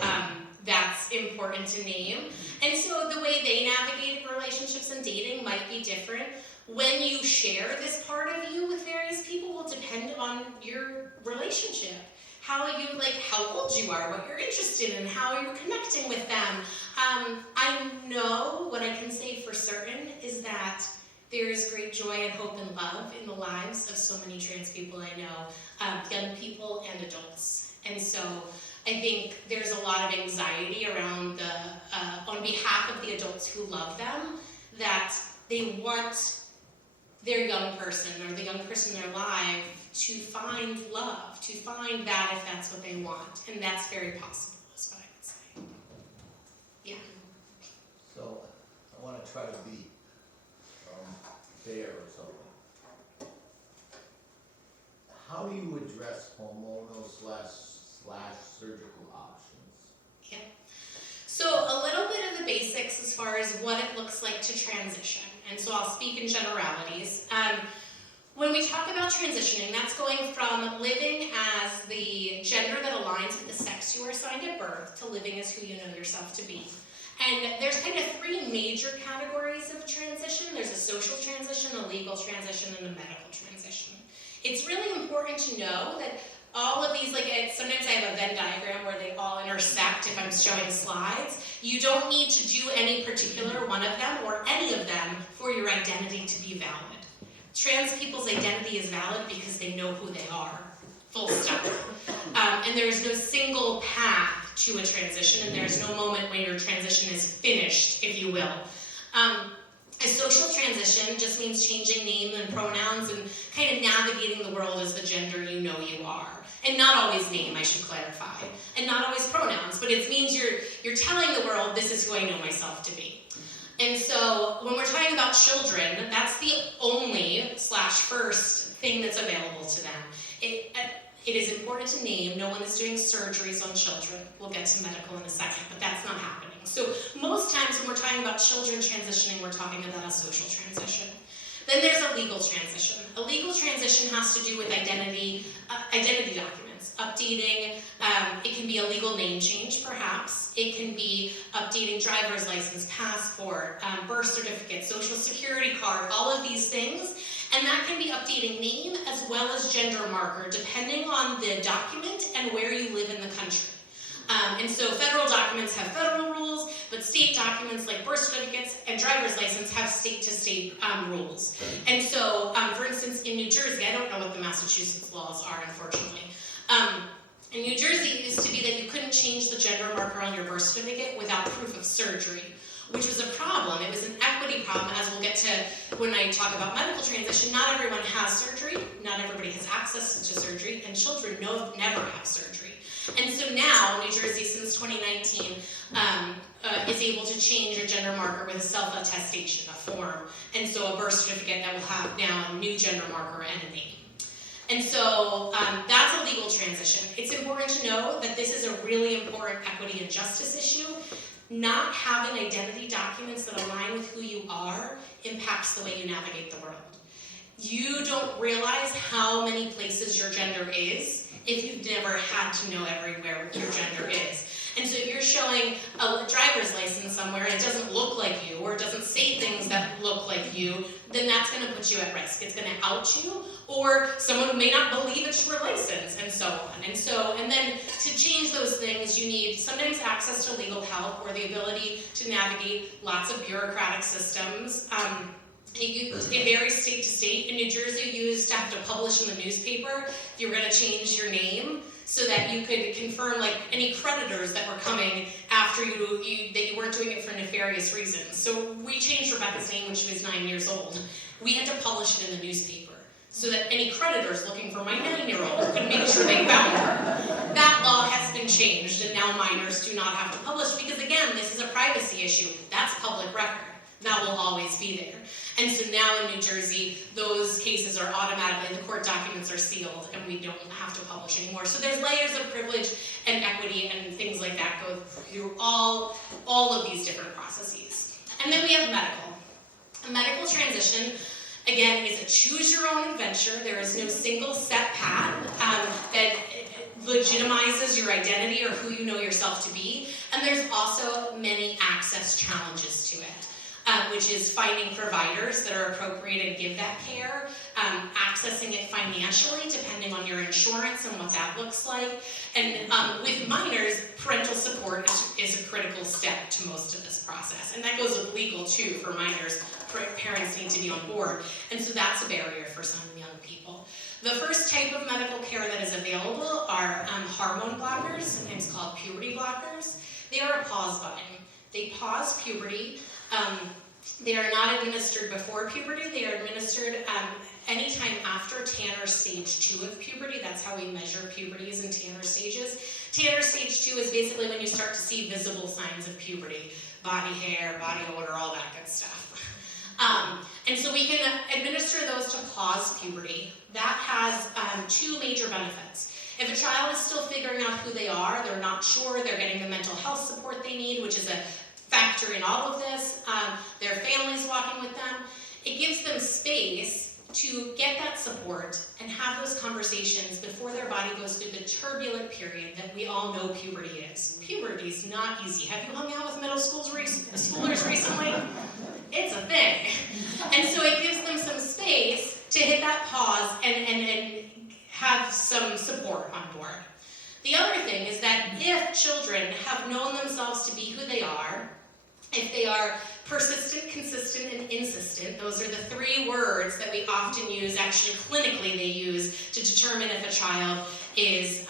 that's important to name. And so the way they navigate relationships and dating might be different. When you share this part of you with various people will depend on your relationship. How old you are, what you're interested in, how you're connecting with them. I know what I can say for certain is that there is great joy and hope and love in the lives of so many trans people I know, young people and adults. And so I think there's a lot of anxiety around on behalf of the adults who love them, that they want their young person or the young person in their life to find love, to find that if that's what they want. And that's very possible, is what I would say. Yeah. So, I want to try to be fair or something. How do you address hormonal slash surgical options? Yeah. So a little bit of the basics as far as what it looks like to transition. And so I'll speak in generalities. When we talk about transitioning, that's going from living as the gender that aligns with the sex you were assigned at birth to living as who you know yourself to be. And there's kind of three major categories of transition. There's a social transition, a legal transition, and a medical transition. It's really important to know that all of these, sometimes I have a Venn diagram where they all intersect if I'm showing slides. You don't need to do any particular one of them or any of them for your identity to be valid. Trans people's identity is valid because they know who they are, full stop. And there's no single path to a transition, and there's no moment when your transition is finished, if you will. A social transition just means changing name and pronouns and kind of navigating the world as the gender you know you are. And not always name, I should clarify. And not always pronouns, but it means you're telling the world, this is who I know myself to be. And so when we're talking about children, that's the only /first thing that's available to them. It is important to name. No one is doing surgeries on children. We'll get to medical in a second, but that's not happening. So most times when we're talking about children transitioning, we're talking about a social transition. Then there's a legal transition. A legal transition has to do with identity documents, updating. It can be a legal name change, perhaps. It can be updating driver's license, passport, birth certificate, social security card, all of these things. And that can be updating name as well as gender marker, depending on the document and where you live in the country. And so federal documents have federal rules, but state documents like birth certificates and driver's license have state-to-state rules. And so, for instance, in New Jersey, I don't know what the Massachusetts laws are, unfortunately. In New Jersey, it used to be that you couldn't change the gender marker on your birth certificate without proof of surgery, which was a problem. It was an equity problem, as we'll get to when I talk about medical transition. Not everyone has surgery, not everybody has access to surgery, and children never have surgery. And so now, New Jersey, since 2019, is able to change your gender marker with a self-attestation, a form. And so a birth certificate that will have now a new gender marker and a name. And so that's a legal transition. It's important to know that this is a really important equity and justice issue. Not having identity documents that align with who you are impacts the way you navigate the world. You don't realize how many places your gender is if you've never had to know everywhere your gender is. And so if you're you're showing a driver's license somewhere and it doesn't look like you, or it doesn't say things that look like you, then that's going to put you at risk. It's going to out you, or someone who may not believe it's your license, and so on. And then to change those things, you need sometimes access to legal help or the ability to navigate lots of bureaucratic systems. It varies state to state. In New Jersey, you used to have to publish in the newspaper if you were going to change your name, so that you could confirm like any creditors that were coming after you that you weren't doing it for nefarious reasons. So we changed Rebecca's name when she was 9 years old. We had to publish it in the newspaper so that any creditors looking for my 9-year-old could make sure they found her. That law has been changed, and now minors do not have to publish, because again, this is a privacy issue. That's public record. That will always be there. And so now in New Jersey, those cases are automatically, the court documents are sealed, and we don't have to publish anymore. So there's layers of privilege and equity and things like that go through all of these different processes. And then we have medical. A medical transition, again, is a choose-your-own adventure. There is no single set path that legitimizes your identity or who you know yourself to be. And there's also many access challenges to it. Which is finding providers that are appropriate and give that care, accessing it financially depending on your insurance and what that looks like. And with minors, parental support is a critical step to most of this process. And that goes with legal too for minors. Parents need to be on board. And so that's a barrier for some young people. The first type of medical care that is available are hormone blockers, sometimes called puberty blockers. They are a pause button. They pause puberty. They are not administered before puberty. They are administered anytime after Tanner stage 2 of puberty. That's how we measure puberty, is in Tanner stages. Tanner stage 2 is basically when you start to see visible signs of puberty. Body hair, body odor, all that good stuff. And so we can administer those to pause puberty. That has 2 major benefits. If a child is still figuring out who they are, they're not sure, they're getting the mental health support they need, which is a factor in all of this, their families walking with them, it gives them space to get that support and have those conversations before their body goes through the turbulent period that we all know puberty is. Puberty is not easy. Have you hung out with middle schoolers recently? It's a thing. And so it gives them some space to hit that pause and have some support on board. The other thing is that if children have known themselves to be who they are, if they are persistent, consistent, and insistent, those are the 3 words that we often use, actually clinically they use, to determine if a child is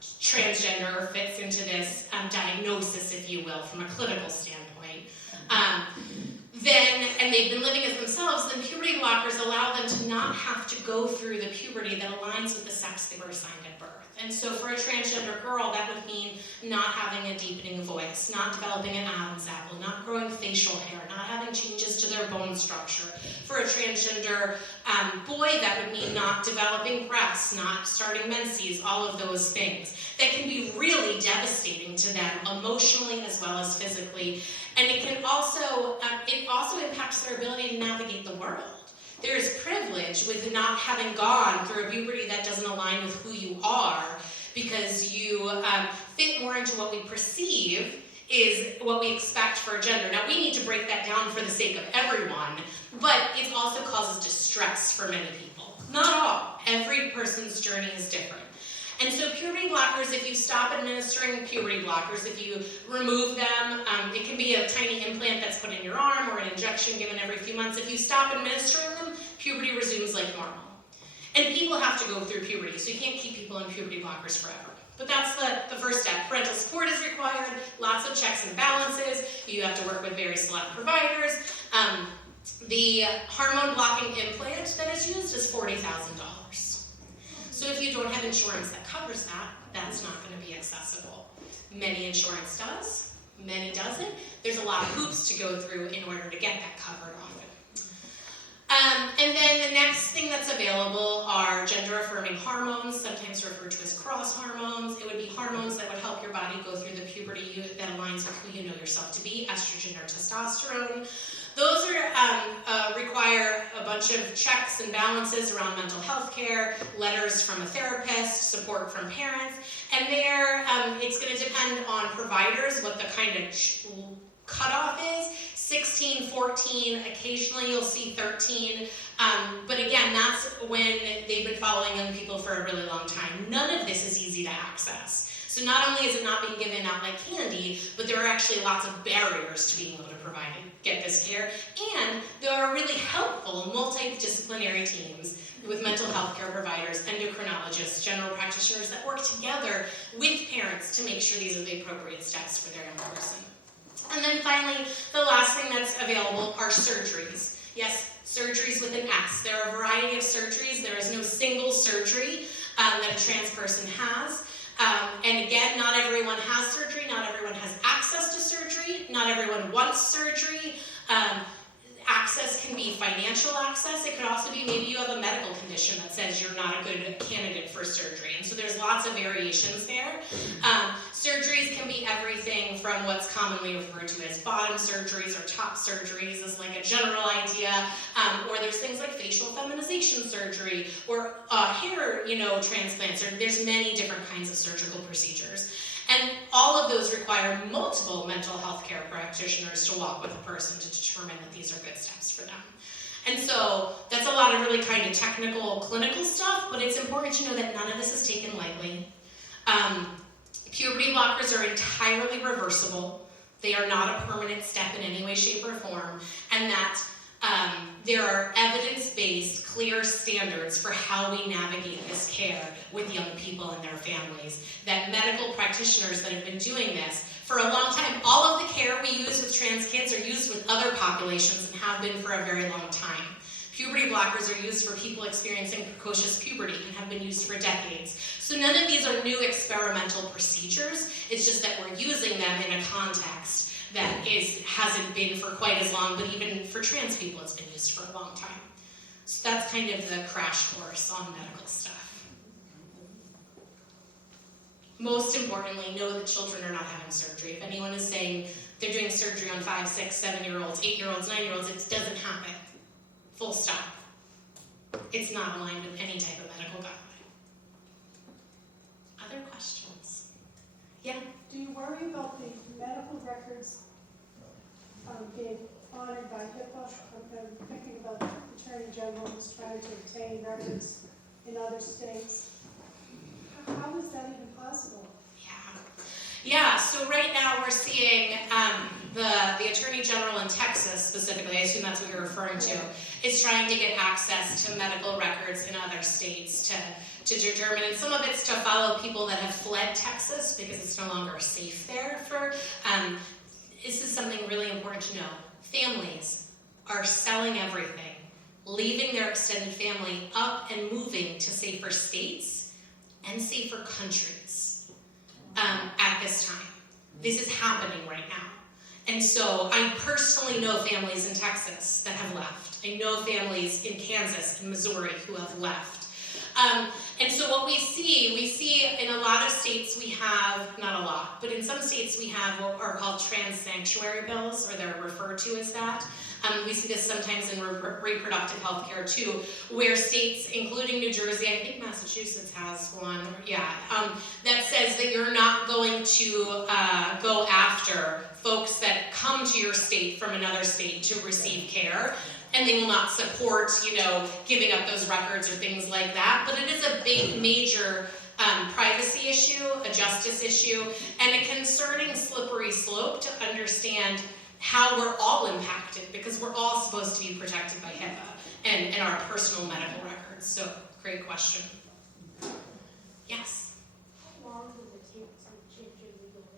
transgender or fits into this diagnosis, if you will, from a clinical standpoint. And they've been living as themselves, then puberty blockers allow them to not have to go through the puberty that aligns with the sex they were assigned at birth. And so for a transgender girl, that would mean not having a deepening voice, not developing an Adam's apple, not growing facial hair, not having changes to their bone structure. For a transgender boy, that would mean not developing breasts, not starting menses, all of those things. That can be really devastating to them emotionally as well as physically. And it also impacts their ability to navigate the world. There is privilege with not having gone through a puberty that doesn't align with who you are, because you fit more into what we perceive is what we expect for a gender. Now, we need to break that down for the sake of everyone, but it also causes distress for many people. Not all. Every person's journey is different. And so puberty blockers, if you stop administering puberty blockers, if you remove them, it can be a tiny implant that's put in your arm or an injection given every few months. If you stop administering them, puberty resumes like normal. And people have to go through puberty, so you can't keep people on puberty blockers forever. But that's the first step. Parental support is required, lots of checks and balances. You have to work with very select providers. The hormone blocking implant that is used is $40,000. So if you don't have insurance that covers that, that's not going to be accessible. Many insurance does, many doesn't. There's a lot of hoops to go through in order to get that covered often. And then the next thing that's available are gender-affirming hormones, sometimes referred to as cross hormones. It would be hormones that would help your body go through the puberty that aligns with who you know yourself to be, estrogen or testosterone. Those require a bunch of checks and balances around mental health care, letters from a therapist, support from parents, and it's going to depend on providers, what the kind of cutoff is, 16, 14, occasionally you'll see 13, but again, that's when they've been following young people for a really long time. None of this is easy to access. So not only is it not being given out like candy, but there are actually lots of barriers to being able to provide and get this care, and there are really helpful multidisciplinary teams with mental health care providers, endocrinologists, general practitioners that work together with parents to make sure these are the appropriate steps for their young person. And then finally, the last thing that's available are surgeries. Yes, surgeries with an S. There are a variety of surgeries. There is no single surgery that a trans person has. And again, not everyone has surgery. Not everyone has access to surgery. Not everyone wants surgery. Access can be financial access. It could also be maybe you have a medical condition that says you're not a good candidate for surgery. And so there's lots of variations there. Surgeries can be everything from what's commonly referred to as bottom surgeries or top surgeries as like a general idea, or there's things like facial feminization surgery or hair, transplants, or there's many different kinds of surgical procedures. And all of those require multiple mental health care practitioners to walk with a person to determine that these are good steps for them. And so that's a lot of really kind of technical, clinical stuff, but it's important to know that none of this is taken lightly. Puberty blockers are entirely reversible. They are not a permanent step in any way, shape, or form, and that there are evidence-based, clear standards for how we navigate this care with young people and their families. That medical practitioners that have been doing this for a long time, all of the care we use with trans kids are used with other populations and have been for a very long time. Puberty blockers are used for people experiencing precocious puberty and have been used for decades. So none of these are new experimental procedures. It's just that we're using them in a context that hasn't been for quite as long, but even for trans people it's been used for a long time. So that's kind of the crash course on medical stuff. Most importantly, know that children are not having surgery. If anyone is saying they're doing surgery on 5, 6, 7-year-olds, 8-year-olds, 9-year-olds, it doesn't happen. Full stop. It's not aligned with any type of medical guideline. Other questions? Yeah? Do you worry about the medical records being honored by HIPAA? I'm thinking about the Attorney General who's trying to obtain records in other states. How is that even possible? Yeah, so right now we're seeing the Attorney General in Texas specifically, I assume that's what you're referring to, is trying to get access to medical records in other states to determine, and some of it's to follow people that have fled Texas because it's no longer safe there for, this is something really important to know. Families are selling everything, leaving their extended family up and moving to safer states and safer countries at this time. This is happening right now. And so I personally know families in Texas that have left. I know families in Kansas and Missouri who have left. And so what we see in a lot of states we have, not a lot, but in some states we have what are called trans sanctuary bills, or they're referred to as that. We see this sometimes in reproductive health care too, where states, including New Jersey, I think Massachusetts has one, that says that you're not going to go after folks that come to your state from another state to receive care, and they will not support, giving up those records or things like that. But it is a big, major privacy issue, a justice issue, and a concerning slippery slope to understand how we're all impacted, because we're all supposed to be protected by HIPAA and our personal medical records. So, great question. Yes? How long does it take to change your legal name?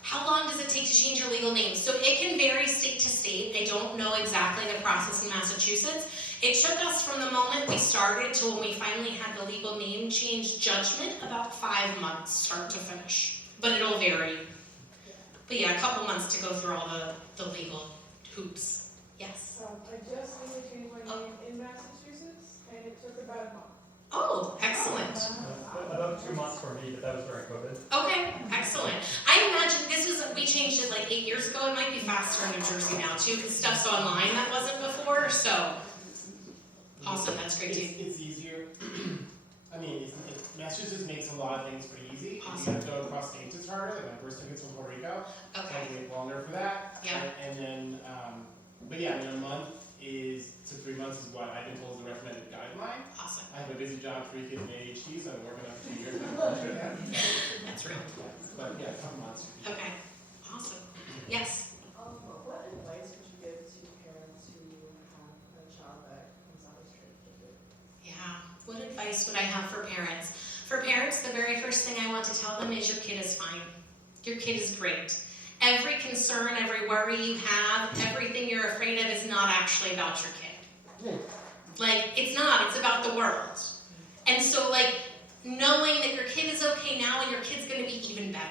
How long does it take to change your legal name? So it can vary state to state. I don't know exactly the process in Massachusetts. It took us from the moment we started to when we finally had the legal name change judgment about 5 months, start to finish. But it'll vary. But yeah, a couple months to go through all the legal hoops. Yes? I just really changed my name in Massachusetts, and it took about a month. Oh, excellent. About 2 months for me, but that was during COVID. Okay, excellent. I imagine we changed it like 8 years ago. It might be faster in New Jersey now too, because stuff's online that wasn't before, so awesome, that's great too. It's easier. I mean, Massachusetts makes a lot of things pretty easy. If Awesome. you have to go across states, it's harder. Like my birth certificate's from Puerto Rico, so I Okay. have to wait longer for that. Yeah. And then, but yeah, I mean, a month to 3 months is what I've been told is the recommended guideline. Awesome. I have a busy job, 3 kids, and ADHD, so I've been working on it for 2 years now. That's real. But yeah, a couple months. Okay. Awesome. Yes. What advice would you give to parents who have a child that comes out as transgender? Yeah. What advice would I have for parents? For parents, the very first thing I want to tell them is your kid is fine. Your kid is great. Every concern, every worry you have, everything you're afraid of is not actually about your kid. Like, it's not, it's about the world. And so, like, knowing that your kid is okay now and your kid's gonna be even better.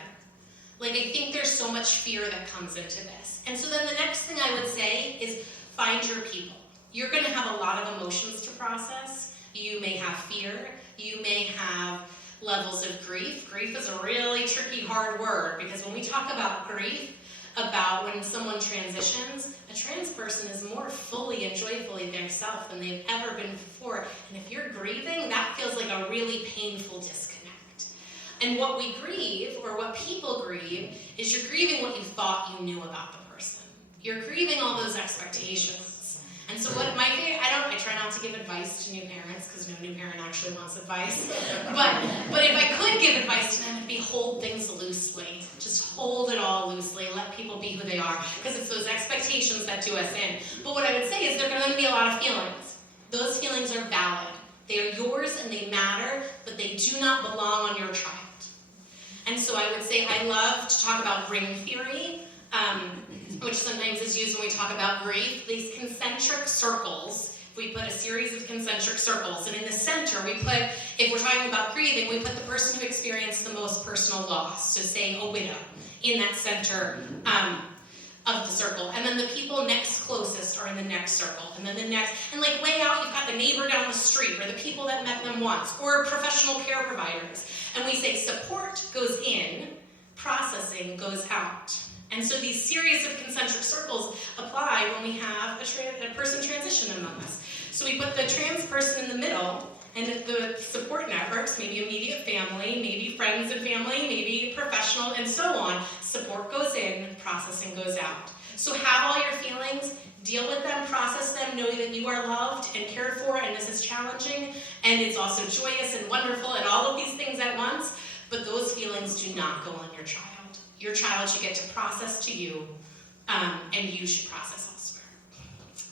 Like, I think there's so much fear that comes into this. And so then the next thing I would say is find your people. You're gonna have a lot of emotions to process. You may have fear, you may have levels of grief. Grief is a really tricky, hard word, because when we talk about grief, about when someone transitions, a trans person is more fully and joyfully themselves than they've ever been before. And if you're grieving, that feels like a really painful disconnect. And what we grieve, or what people grieve, is you're grieving what you thought you knew about the person. You're grieving all those expectations. And so what my favorite, I try not to give advice to new parents, because no new parent actually wants advice. But if I could give advice to them, it'd be hold things loosely. Just hold it all loosely. Let people be who they are, because it's those expectations that do us in. But what I would say is there are going to be a lot of feelings. Those feelings are valid. They are yours and they matter, but they do not belong on your child. And so I would say I love to talk about ring theory, which sometimes is used when we talk about grief. These concentric circles, we put a series of concentric circles, and in the center we put, if we're talking about grieving, we put the person who experienced the most personal loss, so say a widow, in that center of the circle. And then the people next closest are in the next circle, and then the next, and like way out you've got the neighbor down the street, or the people that met them once, or professional care providers. And we say support goes in, processing goes out. And so these series of concentric circles apply when we have a person transition among us. So we put the trans person in the middle, and the support networks, maybe immediate family, maybe friends and family, maybe professional, and so on. Support goes in, processing goes out. So have all your feelings, deal with them, process them, know that you are loved and cared for, and this is challenging, and it's also joyous and wonderful, and all of these things at once, but those feelings do not go on your child. Your child should get to process to you, and you should process elsewhere.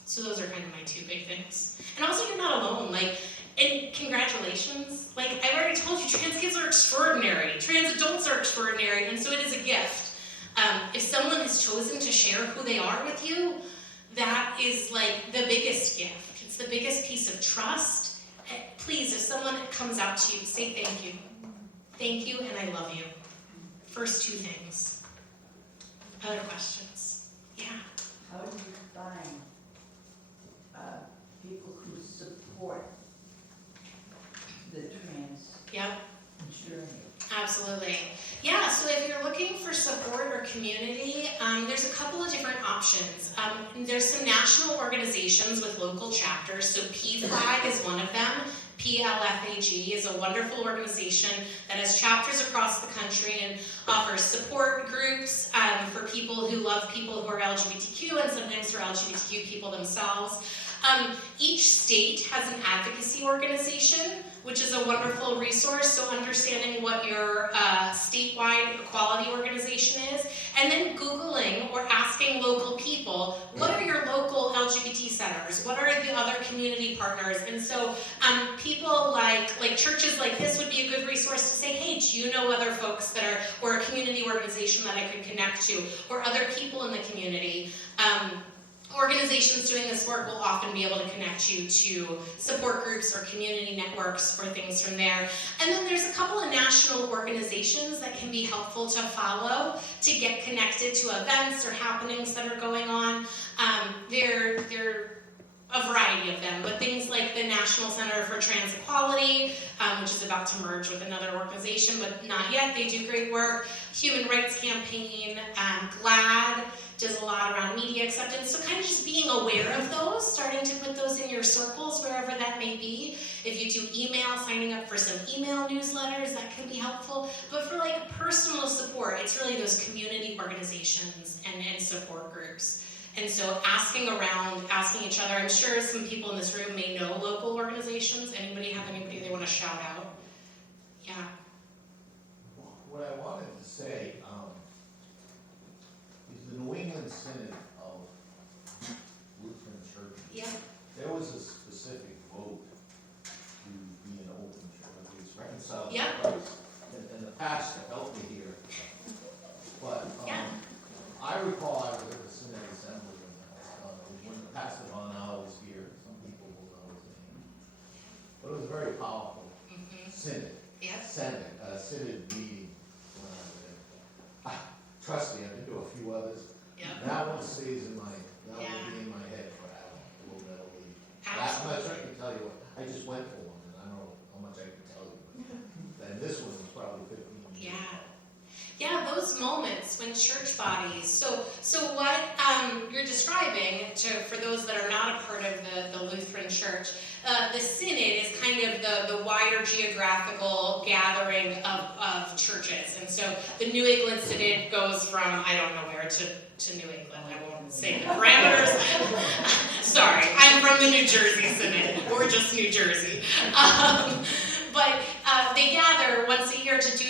So those are kind of my two big things. And also, you're not alone. Like, and congratulations. Like, I've already told you, trans kids are extraordinary. Trans adults are extraordinary, and so it is a gift. If someone has chosen to share who they are with you, that is like the biggest gift. It's the biggest piece of trust. Please, if someone comes out to you, say thank you. Thank you, and I love you. First two things. Other questions? Yeah. How do you find people who support the trans Yep. journey? Absolutely. Yeah, so if you're looking for support or community, there's a couple of different options. There's some national organizations with local chapters, so PFLAG is one of them. PLFAG is a wonderful organization that has chapters across the country and offers support groups for people who love people who are LGBTQ and sometimes for LGBTQ people themselves. Each state has an advocacy organization, which is a wonderful resource, so understanding what your statewide equality organization is, and then Googling or asking local people, what are your local LGBT centers? What are the other community partners? And so people like churches like this would be a good resource to say, hey, do you know other folks that are, or a community organization that I could connect to, or other people in the community? Organizations doing this work will often be able to connect you to support groups or community networks or things from there. And then there's a couple of national organizations that can be helpful to follow to get connected to events or happenings that are going on. They're a variety of them, but things like the National Center for Trans Equality, which is about to merge with another organization, but not yet. They do great work. Human Rights Campaign, GLAAD, does a lot around media acceptance. So kind of just being aware of those, starting to put those in your circles, wherever that may be. If you do email, signing up for some email newsletters, that can be helpful. But for like personal support, it's really those community organizations and support groups. And so asking around, asking each other, I'm sure some people in this room may know local organizations. Anybody have anybody they want to shout out? Yeah. What I wanted to say, is the New England Synod of Lutheran Churches. Yeah. There was a specific vote to be an open church, it's reconciled to Yeah. Christ. And the pastor helped me here. But, Yeah. I recall I was at the Synod Assembly when the pastor Von Al was here, some people will know his name. But it was a very powerful synod. Yes. Synod meeting when I was there. Trust me, I've been to a few others. Yeah. That one stays in my, that Yeah. will be in my head forever. That'll be. I'm Absolutely. not sure I can tell you what, I just went for one, and I don't know how much I can tell you. And this one was probably 15 years Yeah. ago. Yeah, those moments when church bodies. So what you're describing, for those that are not a part of the Lutheran Church, the Synod is kind of the wider geographical gathering of churches. And so the New England Synod goes from, I don't know where, to New England. I won't say the parameters. Sorry, I'm from the New Jersey Synod, or just New Jersey. But they gather once a year to do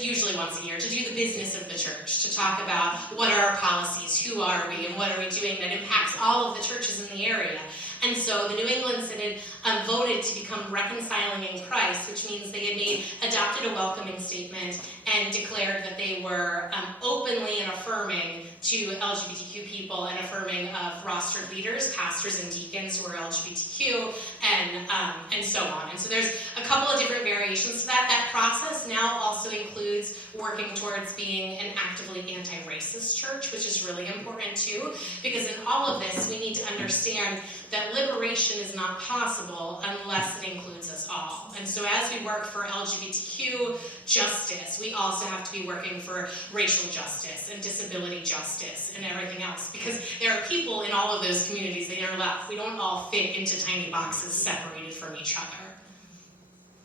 usually once a year, to do the business of the church, to talk about what are our policies, who are we, and what are we doing that impacts all of the churches in the area. And so the New England Synod voted to become reconciling in Christ, which means they had adopted a welcoming statement and declared that they were openly and affirming to LGBTQ people and affirming of rostered leaders, pastors and deacons who are LGBTQ, and so on. And so there's a couple of different variations to that. That process now also includes working towards being an actively anti-racist church, which is really important too, because in all of this, we need to understand that liberation is not possible unless it includes us all. And so as we work for LGBTQ justice, we also have to be working for racial justice and disability justice and everything else, because there are people in all of those communities that are left. We don't all fit into tiny boxes separated from each other.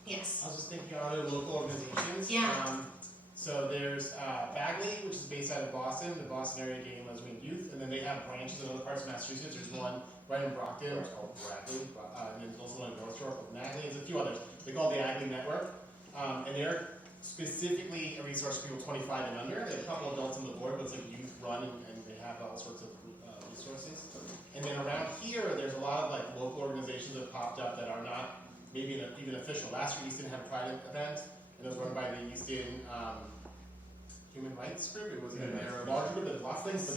Yes. I was just thinking of other local organizations. Yeah. So there's Bagley, which is based out of Boston, the Boston Area Gay and Lesbian Youth, and then they have branches in other parts of Massachusetts. There's one right in Brockton, it's called Bagley, and then there's also one in North Shore called Bagley. There's a few others. They call it the Bagley Network, and they're specifically a resource for people 25 and under. They have a couple adults on the board, but it's like youth run, and they have all sorts of resources. And then around here, there's a lot of like local organizations that popped up that are not maybe even official. Last year, Easton had a Pride event, and it was run by the Easton Human Rights Group. It was a large group that lots of things, but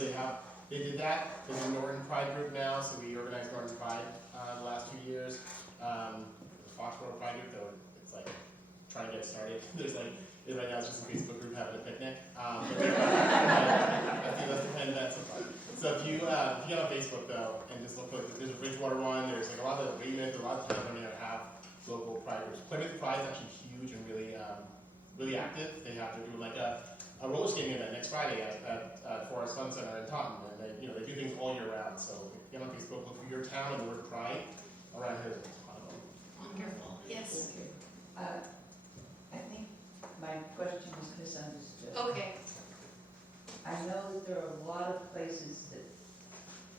they did that. There's a Norton Pride group now, so we organized Norton Pride the last 2 years. The Foxborough Pride group, though, it's like trying to get started. There's like, right now it's just a Facebook group having a picnic. I think that's the kind of that's so fun. So if you get on Facebook though, and just look for, there's a Bridgewater one, there's like a lot of Weymouth, a lot of towns around here have local pride groups. Plymouth Pride is actually huge and really active. They're doing like a roller skating event next Friday at Forest Fun Center in Taunton, and they do things all year round. So if you get on Facebook, look for your town and the word pride around here. There's a ton of them. Wonderful. Yes. Okay. I think my question was misunderstood. Okay. I know that there are a lot of places that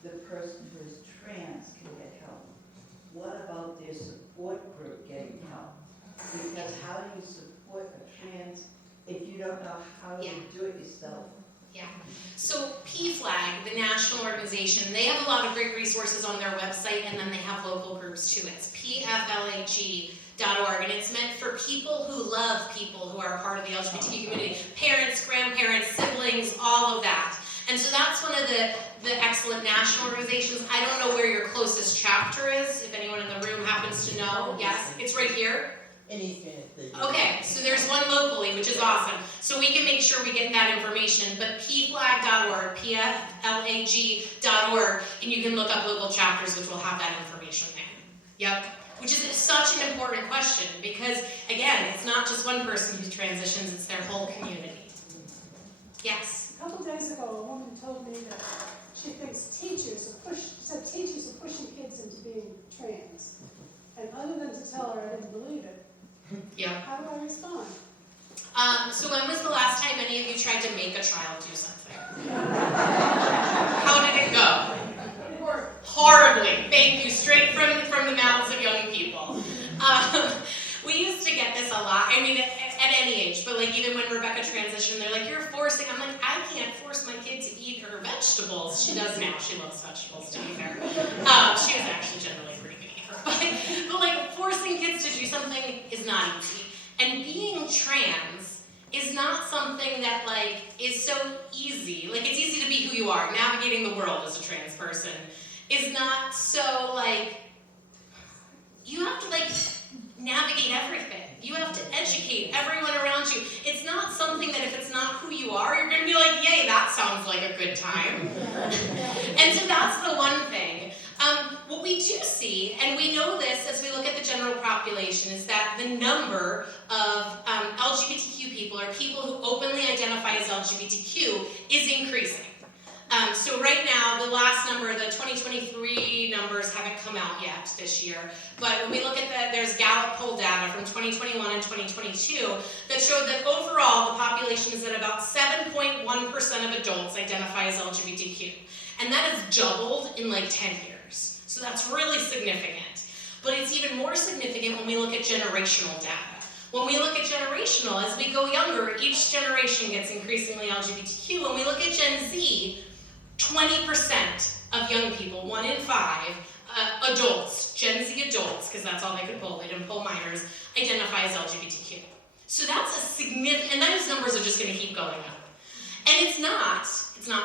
the person who is trans can get help. What about their support group getting help? Because how do you support a trans if you don't know how to do it yourself? Yeah. So PFLAG, the national organization, they have a lot of great resources on their website, and then they have local groups too. It's pflag.org, and it's meant for people who love people who are a part of the LGBTQ community, parents, grandparents, siblings, all of that. And so that's one of the excellent national organizations. I don't know where your closest chapter is, if anyone in the room happens to know. Yes, it's right here. Okay, so there's one locally, which is awesome. So we can make sure we get that information, but pflag.org, pflag.org, and you can look up local chapters, which will have that information there. Yep, which is such an important question, because again, it's not just one person who transitions, it's their whole community. Yes? A couple days ago, a woman told me that she thinks teachers are pushing kids into being trans. And other than to tell her I didn't believe it, Yeah. how do I respond? So when was the last time any of you tried to make a child do something? How did it go? Horribly. Thank you. Straight from the mouths of young people. We used to get this a lot. I mean, at any age, but like even when Rebecca transitioned, they're like, you're forcing. I'm like, I can't force my kid to eat her vegetables. She does now. She loves vegetables, to be fair. She was actually generally pretty good eater. But like forcing kids to do something is not easy. And being trans is not something that like is so easy. Like it's easy to be who you are. Navigating the world as a trans person is not so like, you have to like navigate everything. You have to educate everyone around you. It's not something that if it's not who you are, you're gonna be like, yay, that sounds like a good time. And so that's the one thing. What we do see, and we know this as we look at the general population, is that the number of LGBTQ people, or people who openly identify as LGBTQ, is increasing. So right now, the last number, the 2023 numbers haven't come out yet this year, but when we look at there's Gallup poll data from 2021 and 2022 that showed that overall the population is at about 7.1% of adults identify as LGBTQ. And that has doubled in like 10 years. So that's really significant. But it's even more significant when we look at generational data. When we look at generational, as we go younger, each generation gets increasingly LGBTQ. When we look at Gen Z, 20% of young people, 1 in 5, adults, Gen Z adults, because that's all they could pull, they didn't pull minors, identify as LGBTQ. So that's a significant, and those numbers are just going to keep going up. And it's not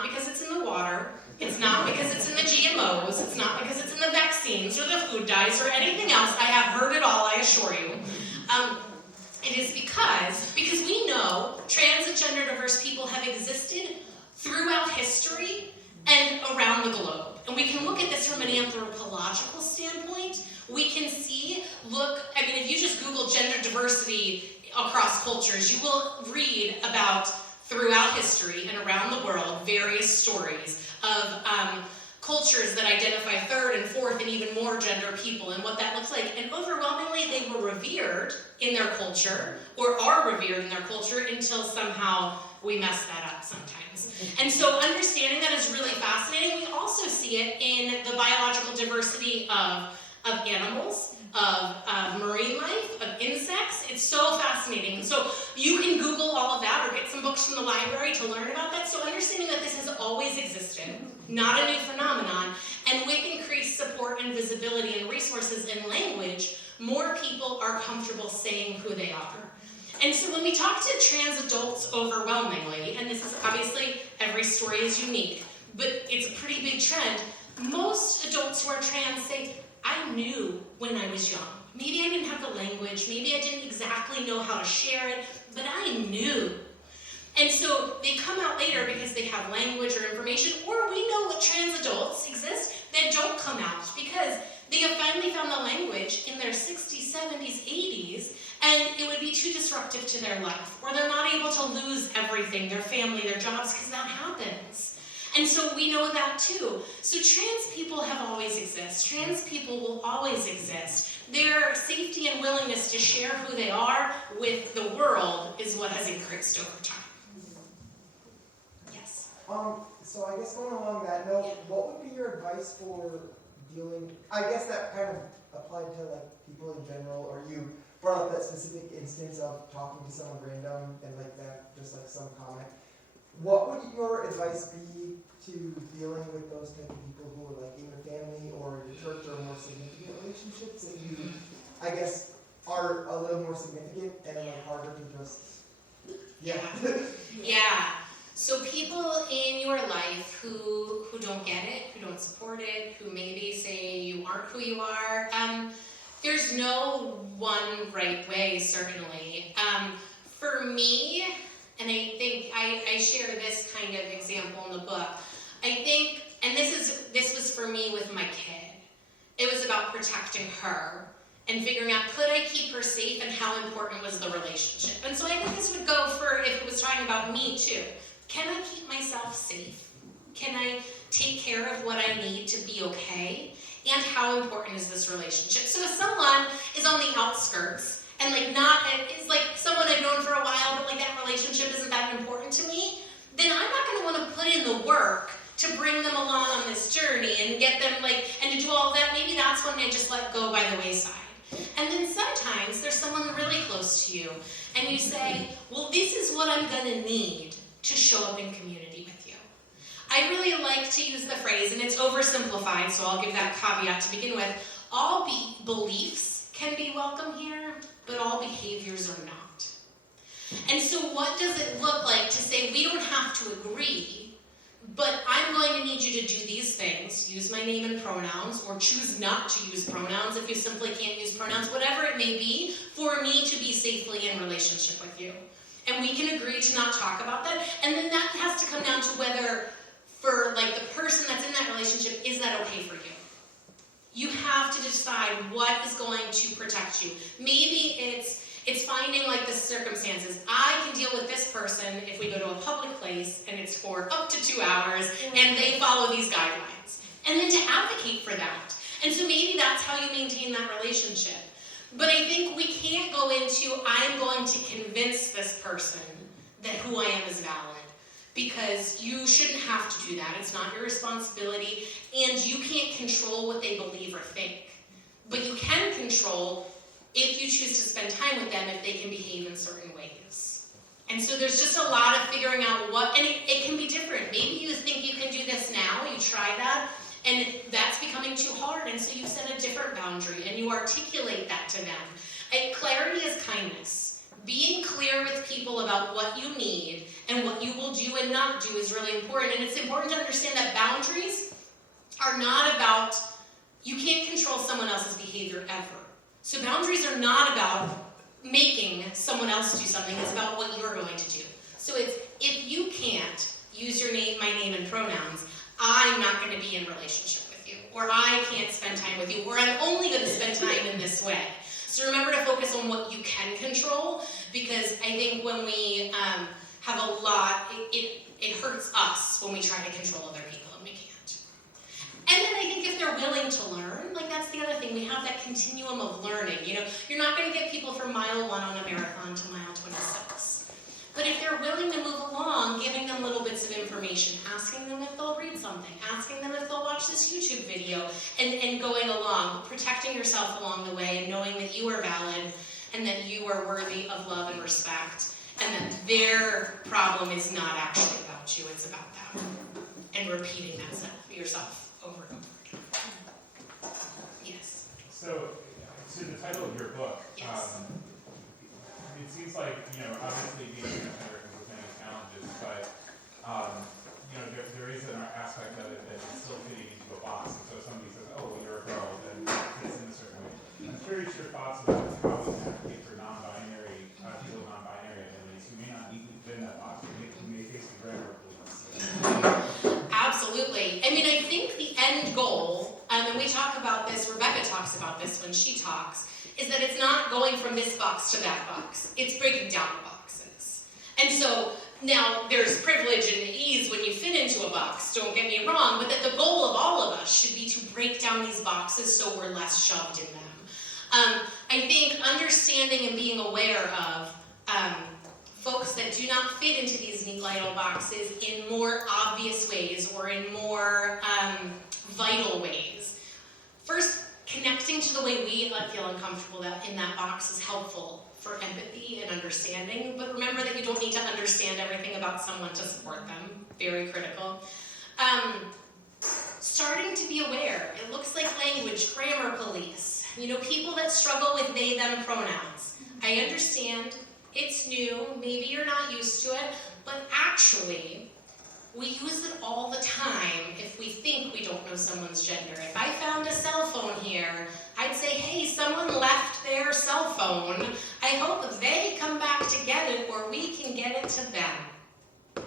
because it's in the water, it's not because it's in the GMOs, it's not because it's in the vaccines or the food dyes or anything else. I have heard it all, I assure you. It is because we know trans and gender diverse people have existed throughout history and around the globe. And we can look at this from an anthropological standpoint. We can see, if you just Google gender diversity across cultures, you will read about, throughout history and around the world, various stories of cultures that identify third and fourth and even more gender people and what that looks like. And overwhelmingly, they were revered in their culture, or are revered in their culture, until somehow we mess that up sometimes. And so understanding that is really fascinating. We also see it in the biological diversity of animals, of marine life, of insects. It's so fascinating. And so you can Google all of that or get some books from the library to learn about that. So understanding that this has always existed, not a new phenomenon, and with increased support and visibility and resources and language, more people are comfortable saying who they are. And so when we talk to trans adults overwhelmingly, and this is obviously, every story is unique, but it's a pretty big trend, most adults who are trans say, I knew when I was young. Maybe I didn't have the language, maybe I didn't exactly know how to share it, but I knew. And so they come out later because they have language or information, or we know what trans adults exist that don't come out because they have finally found the language in their 60s, 70s, 80s, and it would be too disruptive to their life, or they're not able to lose everything, their family, their jobs, because that happens. And so we know that too. So trans people have always existed. Trans people will always exist. Their safety and willingness to share who they are with the world is what has increased over time. Yes? So I guess going along that note, Yeah. what would be your advice for dealing, I guess that kind of applied to like people in general, or you brought up that specific instance of talking to someone random and like that, just like some comment. What would your advice be to dealing with those type of people who are like in your family or your church or more significant relationships that you, I guess, are a little more significant and like harder to just, Yeah. So people in your life who don't get it, who don't support it, who maybe say you aren't who you are, there's no one right way, certainly. For me, and I think I share this kind of example in the book, I think, and this was for me with my kid, it was about protecting her and figuring out, could I keep her safe and how important was the relationship? And so I think this would go for, if it was talking about me too, can I keep myself safe? Can I take care of what I need to be okay? And how important is this relationship? So if someone is on the outskirts and is like someone I've known for a while, but like that relationship isn't that important to me, then I'm not gonna wanna put in the work to bring them along on this journey and get them and to do all of that. Maybe that's when I just let go by the wayside. And then sometimes there's someone really close to you and you say, well, this is what I'm gonna need to show up in community with you. I really like to use the phrase, and it's oversimplified, so I'll give that caveat to begin with, all beliefs can be welcome here, but all behaviors are not. And so what does it look like to say we don't have to agree, but I'm going to need you to do these things, use my name and pronouns, or choose not to use pronouns if you simply can't use pronouns, whatever it may be, for me to be safely in relationship with you. And we can agree to not talk about that, and then that has to come down to whether, for the person that's in that relationship, is that okay for you? You have to decide what is going to protect you. Maybe it's finding the circumstances. I can deal with this person if we go to a public place and it's for up to 2 hours and they follow these guidelines. And then to advocate for that. And so maybe that's how you maintain that relationship. But I think we can't go into, I'm going to convince this person that who I am is valid. Because you shouldn't have to do that. It's not your responsibility. And you can't control what they believe or think. But you can control if you choose to spend time with them, if they can behave in certain ways. And so there's just a lot of figuring out and it can be different. Maybe you think you can do this now, you try that, and that's becoming too hard, and so you set a different boundary, and you articulate that to them. Clarity is kindness. Being clear with people about what you need and what you will do and not do is really important, and it's important to understand that boundaries are not about, you can't control someone else's behavior ever. So boundaries are not about making someone else do something, it's about what you're going to do. So it's, if you can't use my name and pronouns, I'm not going to be in relationship with you, or I can't spend time with you, or I'm only going to spend time in this way. So remember to focus on what you can control, because I think when we have a lot, it hurts us when we try to control other people, and we can't. And then I think if they're willing to learn, that's the other thing, we have that continuum of learning. You're not going to get people from mile 1 on a marathon to mile 26. But if they're willing to move along, giving them little bits of information, asking them if they'll read something, asking them if they'll watch this YouTube video, and going along, protecting yourself along the way, and knowing that you are valid, and that you are worthy of love and respect, and that their problem is not actually about you, it's about them. And repeating that yourself over and over again. Yes? So, to the title of your book, Yes. It seems like, obviously being an American has many challenges, but, there is an aspect of it that is still fitting into a box. And so if somebody says, oh, well, you're a girl, then it fits in a certain way. I'm curious your thoughts about how we advocate for non-binary, people with non-binary identities who may not neatly fit in that box, who may face the grammar police. Absolutely. I think the end goal, and we talk about this, Rebecca talks about this when she talks, is that it's not going from this box to that box. It's breaking down boxes. And so now there's privilege and ease when you fit into a box, don't get me wrong, but that the goal of all of us should be to break down these boxes so we're less shoved in them. I think understanding and being aware of folks that do not fit into these neat little boxes in more obvious ways or in more vital ways. First, connecting to the way we feel uncomfortable in that box is helpful for empathy and understanding, but remember that you don't need to understand everything about someone to support them. Very critical. Starting to be aware. It looks like language, grammar police. People that struggle with they, them pronouns. I understand. It's new, maybe you're not used to it, but actually, we use it all the time if we think we don't know someone's gender. If I found a cell phone here, I'd say, hey, someone left their cell phone. I hope they come back to get it or we can get it to them.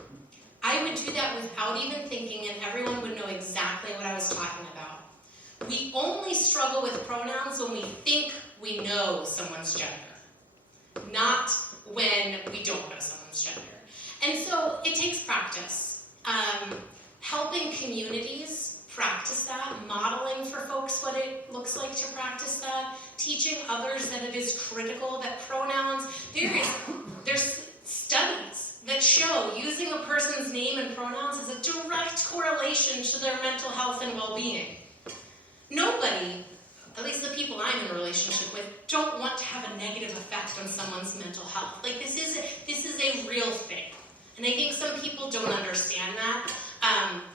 I would do that without even thinking, and everyone would know exactly what I was talking about. We only struggle with pronouns when we think we know someone's gender, not when we don't know someone's gender. And so it takes practice. Helping communities practice that, modeling for folks what it looks like to practice that, teaching others that it is critical that pronouns, there's studies that show using a person's name and pronouns has a direct correlation to their mental health and well-being. Nobody, at least the people I'm in a relationship with, don't want to have a negative effect on someone's mental health. Like, this is a real thing. And I think some people don't understand that.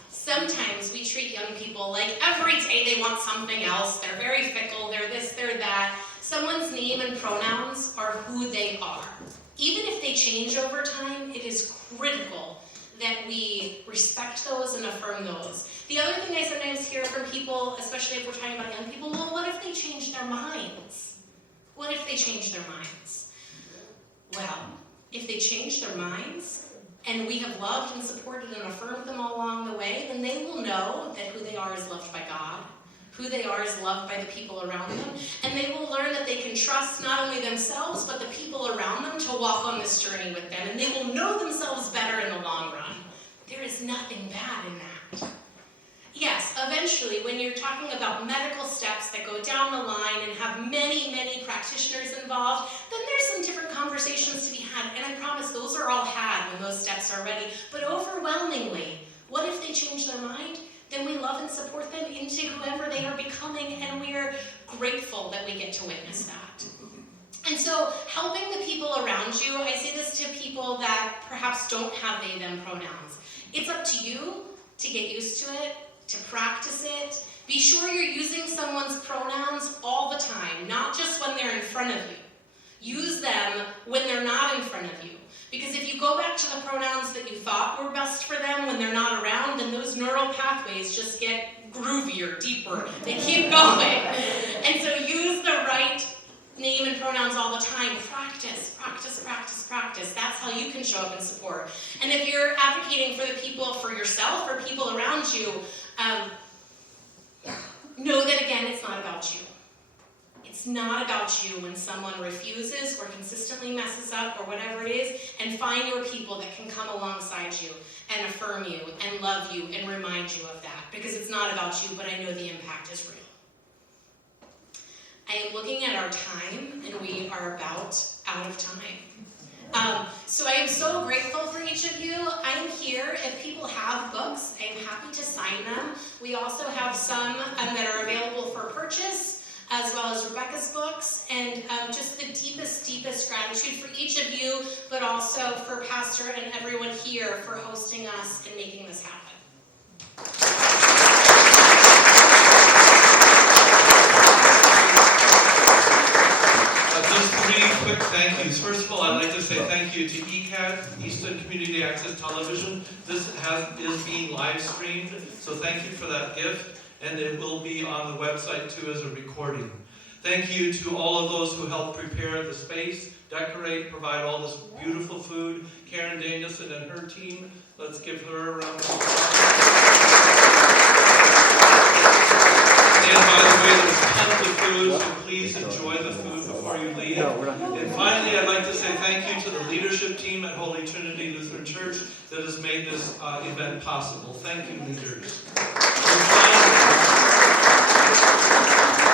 Sometimes we treat young people like every day they want something else. They're very fickle, they're this, they're that. Someone's name and pronouns are who they are. Even if they change over time, it is critical that we respect those and affirm those. The other thing I sometimes hear from people, especially if we're talking about young people, well, what if they change their minds? What if they change their minds? Well, if they change their minds, and we have loved and supported and affirmed them all along the way, then they will know that who they are is loved by God, who they are is loved by the people around them, and they will learn that they can trust not only themselves, but the people around them to walk on this journey with them, and they will know themselves better in the long run. There is nothing bad in that. Yes, eventually, when you're talking about medical steps that go down the line and have many, many practitioners involved, then there's some different conversations to be had, and I promise those are all had when those steps are ready. But overwhelmingly, what if they change their mind? Then we love and support them into whoever they are becoming, and we are grateful that we get to witness that. And so, helping the people around you, I say this to people that perhaps don't have they, them pronouns. It's up to you to get used to it, to practice it. Be sure you're using someone's pronouns all the time, not just when they're in front of you. Use them when they're not in front of you. Because if you go back to the pronouns that you thought were best for them when they're not around, then those neural pathways just get groovier, deeper. They keep going. And so use the right name and pronouns all the time. Practice, practice, practice, practice. That's how you can show up and support. And if you're advocating for the people, for yourself or people around you, know that, again, it's not about you. It's not about you when someone refuses or consistently messes up or whatever it is, and find your people that can come alongside you and affirm you and love you and remind you of that, because it's not about you, but I know the impact is real. I am looking at our time, and we are about out of time. So I am so grateful for each of you. I'm here. If people have books, I'm happy to sign them. We also have some that are available for purchase, as well as Rebecca's books, and just the deepest gratitude for each of you, but also for Pastor and everyone here for hosting us and making this happen. Just three quick thank yous. First of all, I'd like to say thank you to ECAT, Easton Community Access Television. This is being live streamed, so thank you for that gift, and it will be on the website too as a recording. Thank you to all of those who helped prepare the space, decorate, provide all this beautiful food. Karen Danielson and her team, let's give her a round of applause. And by the way, there's tons of food, so please enjoy the food before you leave. And finally, I'd like to say thank you to the leadership team at Holy Trinity Lutheran Church that has made this event possible. Thank you, leaders.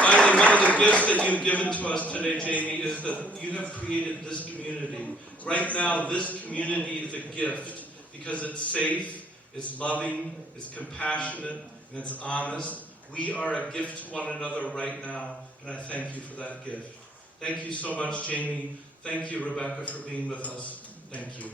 Finally, one of the gifts that you've given to us today, Jamie, is that you have created this community. Right now, this community is a gift because it's safe, it's loving, it's compassionate, and it's honest. We are a gift to one another right now, and I thank you for that gift. Thank you so much, Jamie. Thank you, Rebecca, for being with us. Thank you.